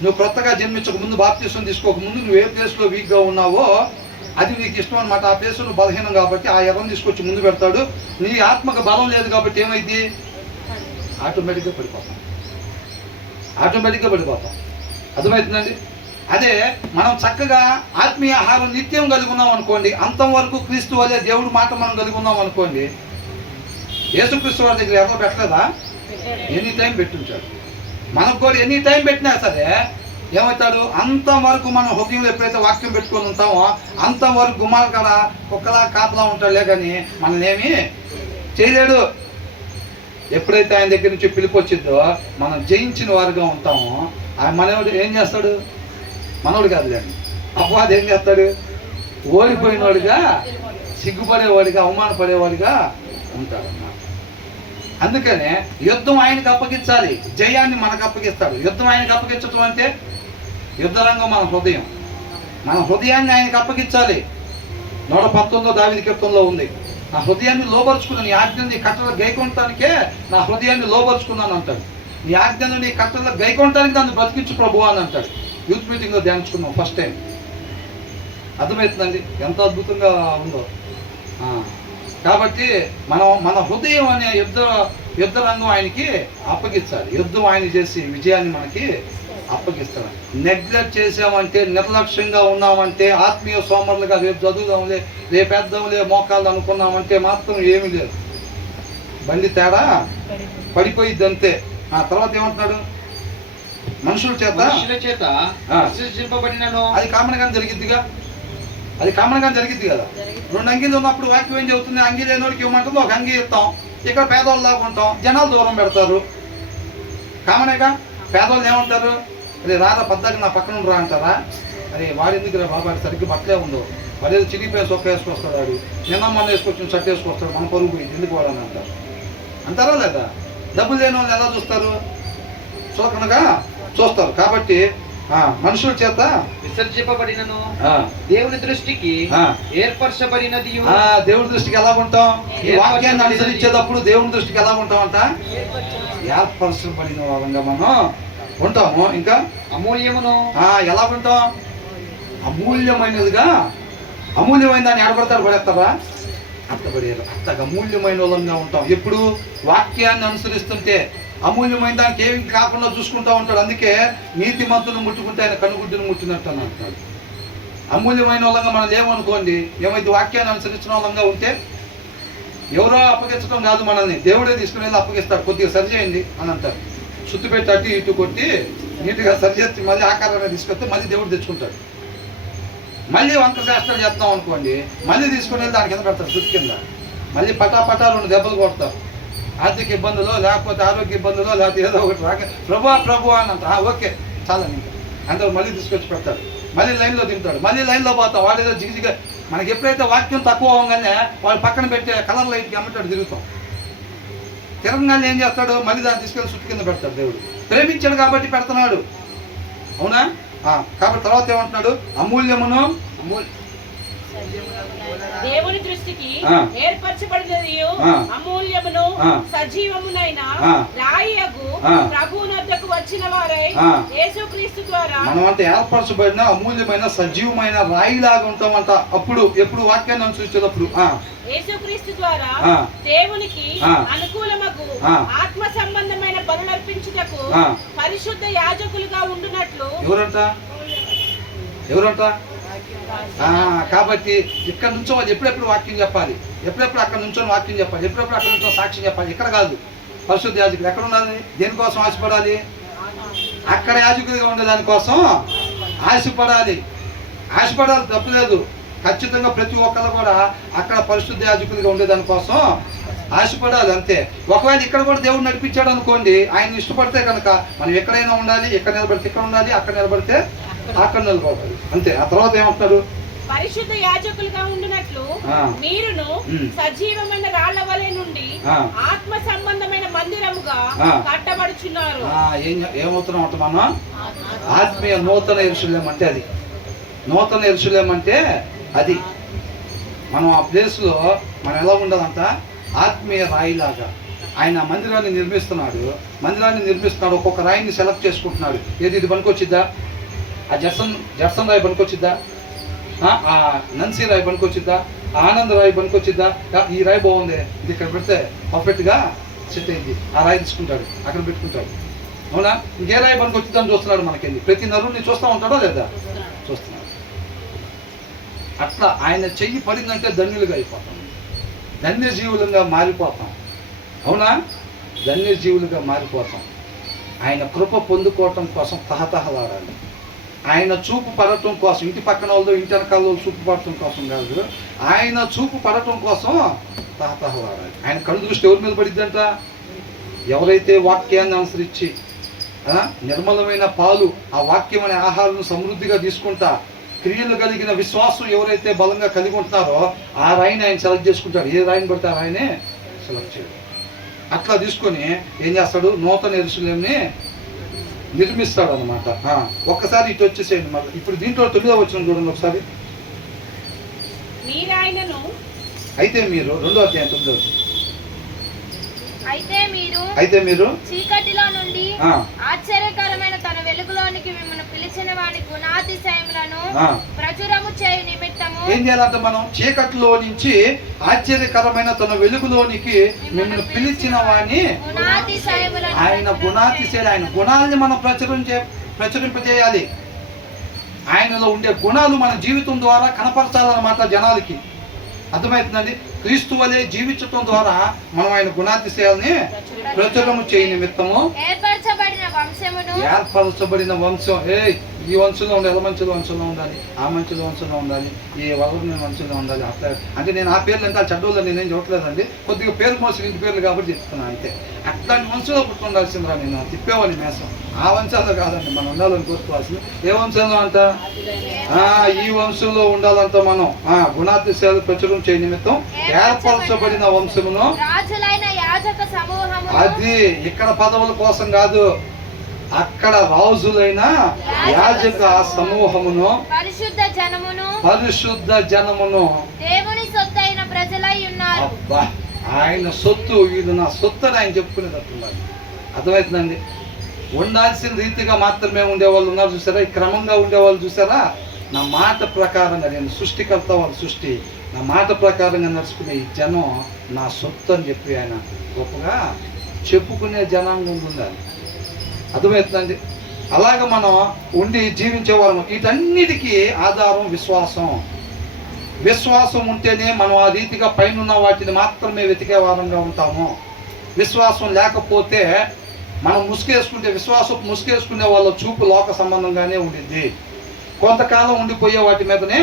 నువ్వు కొత్తగా జన్మించక ముందు, బాప్తిసం తీసుకోక ముందు నువ్వు ఏ ప్లేస్లో వీక్గా ఉన్నావో అది నీకు ఇష్టం అనమాట. ఆ ప్లేస్లో నువ్వు బలహీనం కాబట్టి ఆ ఎర్రను తీసుకొచ్చి ముందు పెడతాడు. నీ ఆత్మకు బలం లేదు కాబట్టి ఏమైంది? ఆటోమేటిక్గా పడిపోతాం. అర్థమవుతుందండి? అదే మనం చక్కగా ఆత్మీయ ఆహారం నిత్యం కలిగి ఉన్నాం అనుకోండి, అంతం వరకు క్రీస్తు వలె దేవుడి మాట మనం కలిగి ఉన్నాం అనుకోండి. యేసుక్రీస్తు వారి దగ్గర ఎర్ర పెట్టలేదా? ఎనీ టైం పెట్టుంటాడు. మనకు కూడా ఎనీ టైం పెట్టినా సరే ఏమవుతాడు? అంతం వరకు మనం హృదయంలో ఎప్పుడైతే వాక్యం పెట్టుకొని ఉంటామో అంతం వరకు గుమ్మాల కాడ కుక్కలా కాపలా ఉంటాడులే, కానీ మనల్ని ఏమీ చేయలేడు. ఎప్పుడైతే ఆయన దగ్గర నుంచి పిలుపు వచ్చిందో మనం జయించిన వారుగా ఉంటామో మనోడు ఏం చేస్తాడు? మనోడు కాదులేండి, అపవాది ఏం చేస్తాడు? ఓడిపోయినవాడిగా, సిగ్గుపడేవాడిగా, అవమానపడేవాడిగా ఉంటాడన్నమాట. అందుకనే యుద్ధం ఆయనకు అప్పగించాలి, జయాన్ని మనకు అప్పగిస్తాడు. యుద్ధం ఆయనకు అప్పగించడం అంటే యుద్ధరంగం మన హృదయం, మన హృదయాన్ని ఆయనకు అప్పగించాలి. 119 దావీదు కీర్తనలో ఉంది. నా హృదయాన్ని లోపరుచుకున్నాను, నీ ఆజ్ఞను నీ కట్టలు గైకొనటానికే నా హృదయాన్ని లోపరుచుకున్నాను అంటాడు. నీ ఆజ్ఞను నీ కట్టలు గైకొనటానికి నన్ను బ్రతికించు ప్రభు అని అంటాడు. యూత్ మీటింగ్లో ధ్యానించుకున్నాం ఫస్ట్ టైం. అర్థమవుతుందండి ఎంత అద్భుతంగా ఉందో. కాబట్టి మన హృదయం అనే యుద్ధ రంగం ఆయనకి అప్పగించాలి. యుద్ధం ఆయన చేసి విజయాన్ని మనకి అప్పగిస్తాడు. నెగ్లెక్ట్ చేసామంటే, నిర్లక్ష్యంగా ఉన్నామంటే, ఆత్మీయ సోమరులుగా రేపు చదువుదాంలే, రేపు వేద్దాంలే మోకాళ్ళు అనుకున్నామంటే మాత్రం ఏమీ లేదు. బండి తేడా పడిపోయిద్ది అంతే. తర్వాత ఏమంటున్నాడు? మనుషుల చేత అది కామన్ గానే జరిగిద్దిగా, అది కామన్ గానే జరిగిద్ది కదా. 2 అంగీలు ఉన్నప్పుడు వాక్యం ఏం చెబుతుంది? అంగీ లేనివాడికి ఇవ్వమంటుంది, ఒక అంగీ ఇస్తాం. ఇక్కడ పేదవాళ్ళు లాగా ఉంటాం, జనాలు దూరం పెడతారు. కామనేగా. పేదవాళ్ళు ఏమంటారు? అరే రారా పద్దాకి నా పక్కన రా అంటారా? అరే వాడు ఎందుకు రా బాబా, సరిగ్గా బట్టలే ఉండవు, వాడు ఏదో చిరిగిపోయిన సొక్క వేసుకొస్తాడు, వాడు నిన్న మొన్న వేసుకొచ్చిన షర్ట్ వేసుకొస్తాడు, మన పరుగు పోయింది ఎందుకు వాడని అంటారు. అంటారా లేదా? డబ్బులు లేని వాళ్ళు ఎలా చూస్తారు? చూడకనగా చూస్తారు. కాబట్టి మనుషుల చేత విసర్జింపబడినను దేవుని దృష్టికి ఏర్పరచబడినది. దేవుని దృష్టికి ఎలా ఉంటాం? ఈ వాక్యాన్ని అనుసరించేటప్పుడు దేవుని దృష్టికి ఎలా ఉంటామంట? ఏర్పరచబడిన వాళ్ళంగా మనం ఉంటాము. ఇంకా అమూల్యమును ఎలా ఉంటాం? అమూల్యమైనదిగా. అమూల్యమైన దాన్ని ఏడబడతారు, పడేస్తారా? అట్టబడేరు. అట్టగా అమూల్యమైన వాళ్ళంగా ఉంటాం. ఎప్పుడు వాక్యాన్ని అనుసరిస్తుంటే అమూల్యమైన దానికి ఏమి కాకుండా చూసుకుంటా ఉంటాడు. అందుకే నీతి మంతులను ముట్టుకుంటే ఆయన కనుగుడ్డును ముట్టినట్టు అని అంటాడు. అమూల్యమైన వాళ్ళంగా మనం లేవనుకోండి, ఏమైతే వాక్యాన్ని అనుసరించిన వాళ్ళంగా ఉంటే ఎవరో అప్పగించడం కాదు, మనల్ని దేవుడే తీసుకుని వెళ్ళి అప్పగిస్తాడు. కొద్దిగా సరి చేయండి అని అంటారు. సుత్తి పెట్టి అటు ఇటు కొట్టి నీట్గా సరి చేసి మళ్ళీ ఆకారంగా తీసుకొస్తే మళ్ళీ దేవుడు తెచ్చుకుంటాడు. మళ్ళీ వంక శాస్త్రాలు చేస్తాం అనుకోండి, మళ్ళీ తీసుకుని వెళ్ళి దాని కింద పెడతారు, సుత్తి కింద. మళ్ళీ పటా 2 దెబ్బలు కొడతారు. ఆర్థిక ఇబ్బందులు, లేకపోతే ఆరోగ్య ఇబ్బందులు, లేకపోతే ఏదో ఒకటి రాక ప్రభు అని అంట. ఓకే చాలా ఇంకా అందరూ మళ్ళీ తీసుకొచ్చి పెడతాడు. మళ్ళీ లైన్లో దింపుతాడు, మళ్ళీ లైన్లో పోతాం. వాడు ఏదో జిగిజిగా మనకి ఎప్పుడైతే వాక్యం తక్కువ అవగానే వాడు పక్కన పెట్టే కలర్ లైట్కి అమ్మటాడు, తిరుగుతాం. తిరగగానే ఏం చేస్తాడు? మళ్ళీ దాన్ని తీసుకెళ్ళి సుత్తి కింద పెడతాడు. దేవుడు ప్రేమించాడు కాబట్టి పెడుతున్నాడు. అవునా? కాబట్టి తర్వాత ఏమంటున్నాడు? అమూల్యమును దేవుని దృష్టికి ఏర్పరచబడినది అమూల్యమును సజీవమునైన రాయగు ప్రభువునొద్దకు వచ్చిన వారై యేసుక్రీస్తు ద్వారా మనం అంటే ఏర్పరచబడిన అమూల్యమైన సజీవమైన రాయిలాగా ఉంటామంట. అప్పుడు ఎప్పుడు వాక్యాన్ని అనుసరించేటప్పుడు యేసుక్రీస్తు ద్వారా దేవునికి అనుకూలమగు ఆత్మ సంబంధమైన బలులర్పించుటకు పరిశుద్ధ యాజకులుగా ఉండునట్లు. ఎవరంట? కాబట్టి ఇక్కడ నుంచో వాళ్ళు ఎప్పుడెప్పుడు వాక్యం చెప్పాలి, ఎప్పుడెప్పుడు అక్కడ నుంచో వాక్యం చెప్పాలి, ఎప్పుడెప్పుడు అక్కడ నుంచో సాక్ష్యం చెప్పాలి. ఇక్కడ కాదు. పరిశుద్ధ యాజకులు ఎక్కడ ఉండాలి? దేనికోసం ఆశపడాలి? అక్కడ యాజకులుగా ఉండేదానికోసం ఆశపడాలి. తప్పులేదు. ఖచ్చితంగా ప్రతి ఒక్కరు కూడా అక్కడ పరిశుద్ధ యాజకులుగా ఉండేదానికోసం ఆశపడాలి అంతే. ఒకవేళ ఇక్కడ కూడా దేవుడు నడిపించాడు అనుకోండి, ఆయన ఇష్టపడితే కనుక మనం ఎక్కడైనా ఉండాలి. ఎక్కడ నిలబడితే ఇక్కడ ఉండాలి, అక్కడ నిలబడితే అక్కడ నిలబడాలి అంతే. ఆ తర్వాత ఏమంటారు? పరిశుద్ధ యాజకులుగా ఉండునట్లు మీరును సజీవమైన రాళ్ల వలె నుండి ఆత్మ సంబంధమైన మందిరముగా కట్టబడుచున్నారు. ఏమవుతున్నాం అంట మనం? ఆత్మీయ నూతన యెరూషలేము అంటే అది. నూతన యెరూషలేము అంటే అది. మనం ఆ ప్లేస్లో మనం ఎలా ఉండాలంట? ఆత్మీయ రాయిలాగా. ఆయన మందిరాన్ని నిర్మిస్తున్నాడు. ఒక్కొక్క రాయిని సెలెక్ట్ చేసుకుంటున్నాడు. ఇది పనికొచ్చిద్దా? ఆ జడ్సన్ రాయి పనికొచ్చిద్దా? ఆ నన్సీ రాయి పనికొచ్చిద్దా? ఆనంద్ రాయి పనికొచ్చిద్దా? ఈ రాయి బాగుంది, ఇది ఇక్కడ పెడితే పర్ఫెక్ట్గా సెట్ అయింది. ఆ రాయి తీసుకుంటాడు, అక్కడ పెట్టుకుంటాడు. అవునా? ఇంకే రాయి పనికొచ్చిద్దని చూస్తున్నాడు. మనకెళ్ళి ప్రతి నరుని చూస్తూ ఉంటాడో లేదా? చూస్తున్నాడు. అట్లా ఆయన చెయ్యి పడిందంటే ధన్యులుగా అయిపోతాం, ధన్యజీవులుగా మారిపోతాం. అవునా? ధన్యజీవులుగా మారిపోతాం. ఆయన కృప పొందుకోవటం కోసం తహతహలాడాలి. ఆయన చూపు పడటం కోసం, ఇంటి పక్కన వాళ్ళు ఇంటి వెనకాల చూపు పడటం కోసం కాదు, ఆయన చూపు పడటం కోసం తహతహలాడాలి. ఆయన కళ్ళు దృష్టి ఎవరి మీద పడిద్దంట? ఎవరైతే వాక్యాన్ని అనుసరించి నిర్మలమైన పాలు, ఆ వాక్యం అనే ఆహారం సమృద్ధిగా తీసుకుంటా క్రియలు కలిగిన విశ్వాసం ఎవరైతే బలంగా కలిగి ఉంటున్నారో ఆ రాయిని ఆయన సెలెక్ట్ చేసుకుంటాడు. ఏ రాయిని పడితే ఆ రాయినే సెలెక్ట్ చేయడు. అట్లా తీసుకొని ఏం చేస్తాడు? నూతన యెరూషలేముని నిర్మిస్తాడు అనమాట. ఒక్కసారి ఇటు వచ్చేసేయండి. మళ్ళీ ఇప్పుడు దీంట్లో 9వ వచనం చూడండి ఒకసారి. అయితే మీరు 2వ అధ్యాయం 9వ వచనం. అయితే మీరు చీకటిలో నుండి ఆ, ఆశ్చర్యకరమైన తన వెలుగులోనికి మిమ్మల్ని పిలిచిన వాని గుణాతిశయములను ప్రచురము చేయు నిమిత్తము ఏం చేయాలంటే మనం చీకటిలో నుంచి ఆశ్చర్యకరమైన తన వెలుగులోనికి మిమ్మల్ని పిలిచిన వాణ్ణి గుణాతిశయములను ఆయన గుణాతిశయాలు, ఆయన గుణాలని మనం ప్రచురింపజేయాలి. ఆయనలో ఉండే గుణాలు మన జీవితం ద్వారా కనపరచాలన్నమాట జనాలకి. అర్థమవుతుందండి? క్రీస్తు వలె జీవించటం ద్వారా మనం ఆయన గుణాతిశయాల్ని ప్రచురము చేయ నిమిత్తము ఏర్పరచబడిన వంశం. ఈ వంశంలో ఉండాలి, ఎలమంచుల వంశంలో ఉండాలి, ఆ మంచుల వంశంలో ఉండాలి, ఈ వలరుని వంశంలో ఉండాలి. అట్లా అంటే నేను ఆ పేర్లు అంటే ఆ చెడ్డోళ్ళు నేనేం చూడలేదండి, కొద్దిగా పేరు మోసం ఇంటి పేర్లు కాబట్టి చెప్తున్నాను అంతే. అట్లాంటి వంశంలో పుట్టి ఉండాల్సిందిరా, నేను తిప్పేవాళ్ళని మేసం. ఆ వంశాల్లో కాదండి మనం ఉండాలని కోరుకోవాల్సింది. ఏ వంశంలో అంట? ఈ వంశంలో ఉండాలంట మనం. గుణాతిశయాలు ప్రచురం చేయ నిమిత్తం ఏర్పరచబడిన వంశమును. అది ఇక్కడ పదవుల కోసం కాదు, అక్కడ రాజులైన యాజక సమూహమును, పరిశుద్ధ జనమును, దేవుని సొత్తైన ప్రజలై ఉన్నారు. అబ్బా, ఆయన సొత్తు, వీళ్ళు నా సొత్తు అని ఆయన చెప్పుకునేటట్టున్నారు. అర్థమవుతుందండి? ఉండాల్సిన రీతిగా మాత్రమే ఉండేవాళ్ళు ఉన్నారు చూసారా, ఈ క్రమంగా ఉండేవాళ్ళు చూసారా. నా మాట ప్రకారంగా, నేను సృష్టికర్త, వాళ్ళ సృష్టి, నా మాట ప్రకారంగా నడుచుకునే ఈ జనం నా సొత్తు అని చెప్పి ఆయన గొప్పగా చెప్పుకునే జనాంగం ఉండాలి. అర్థమవుతుందండి? అలాగ మనం ఉండి జీవించేవాళ్ళం. వీటన్నిటికీ ఆధారం విశ్వాసం. విశ్వాసం ఉంటేనే మనం ఆ రీతిగా పైన వాటిని మాత్రమే వెతికే వారంగా ఉంటాము. విశ్వాసం లేకపోతే మనం ముసుగేసుకుంటే, విశ్వాసం ముసుగేసుకునే వాళ్ళ చూపు లోక సంబంధంగానే ఉండిద్ది, కొంతకాలం ఉండిపోయే వాటి మీదనే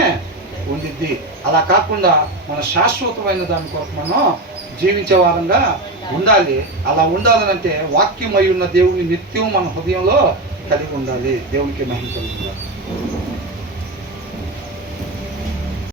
ఉండిద్ది. అలా కాకుండా మన శాశ్వతమైన దాని కొరకు మనం జీవించే వారంగా ఉండాలి. అలా ఉండాలని అంటే వాక్యమై ఉన్న దేవుని నిత్యం మన హృదయంలో కలిగి ఉండాలి. దేవునికి మహిమ కలుగుతుంది.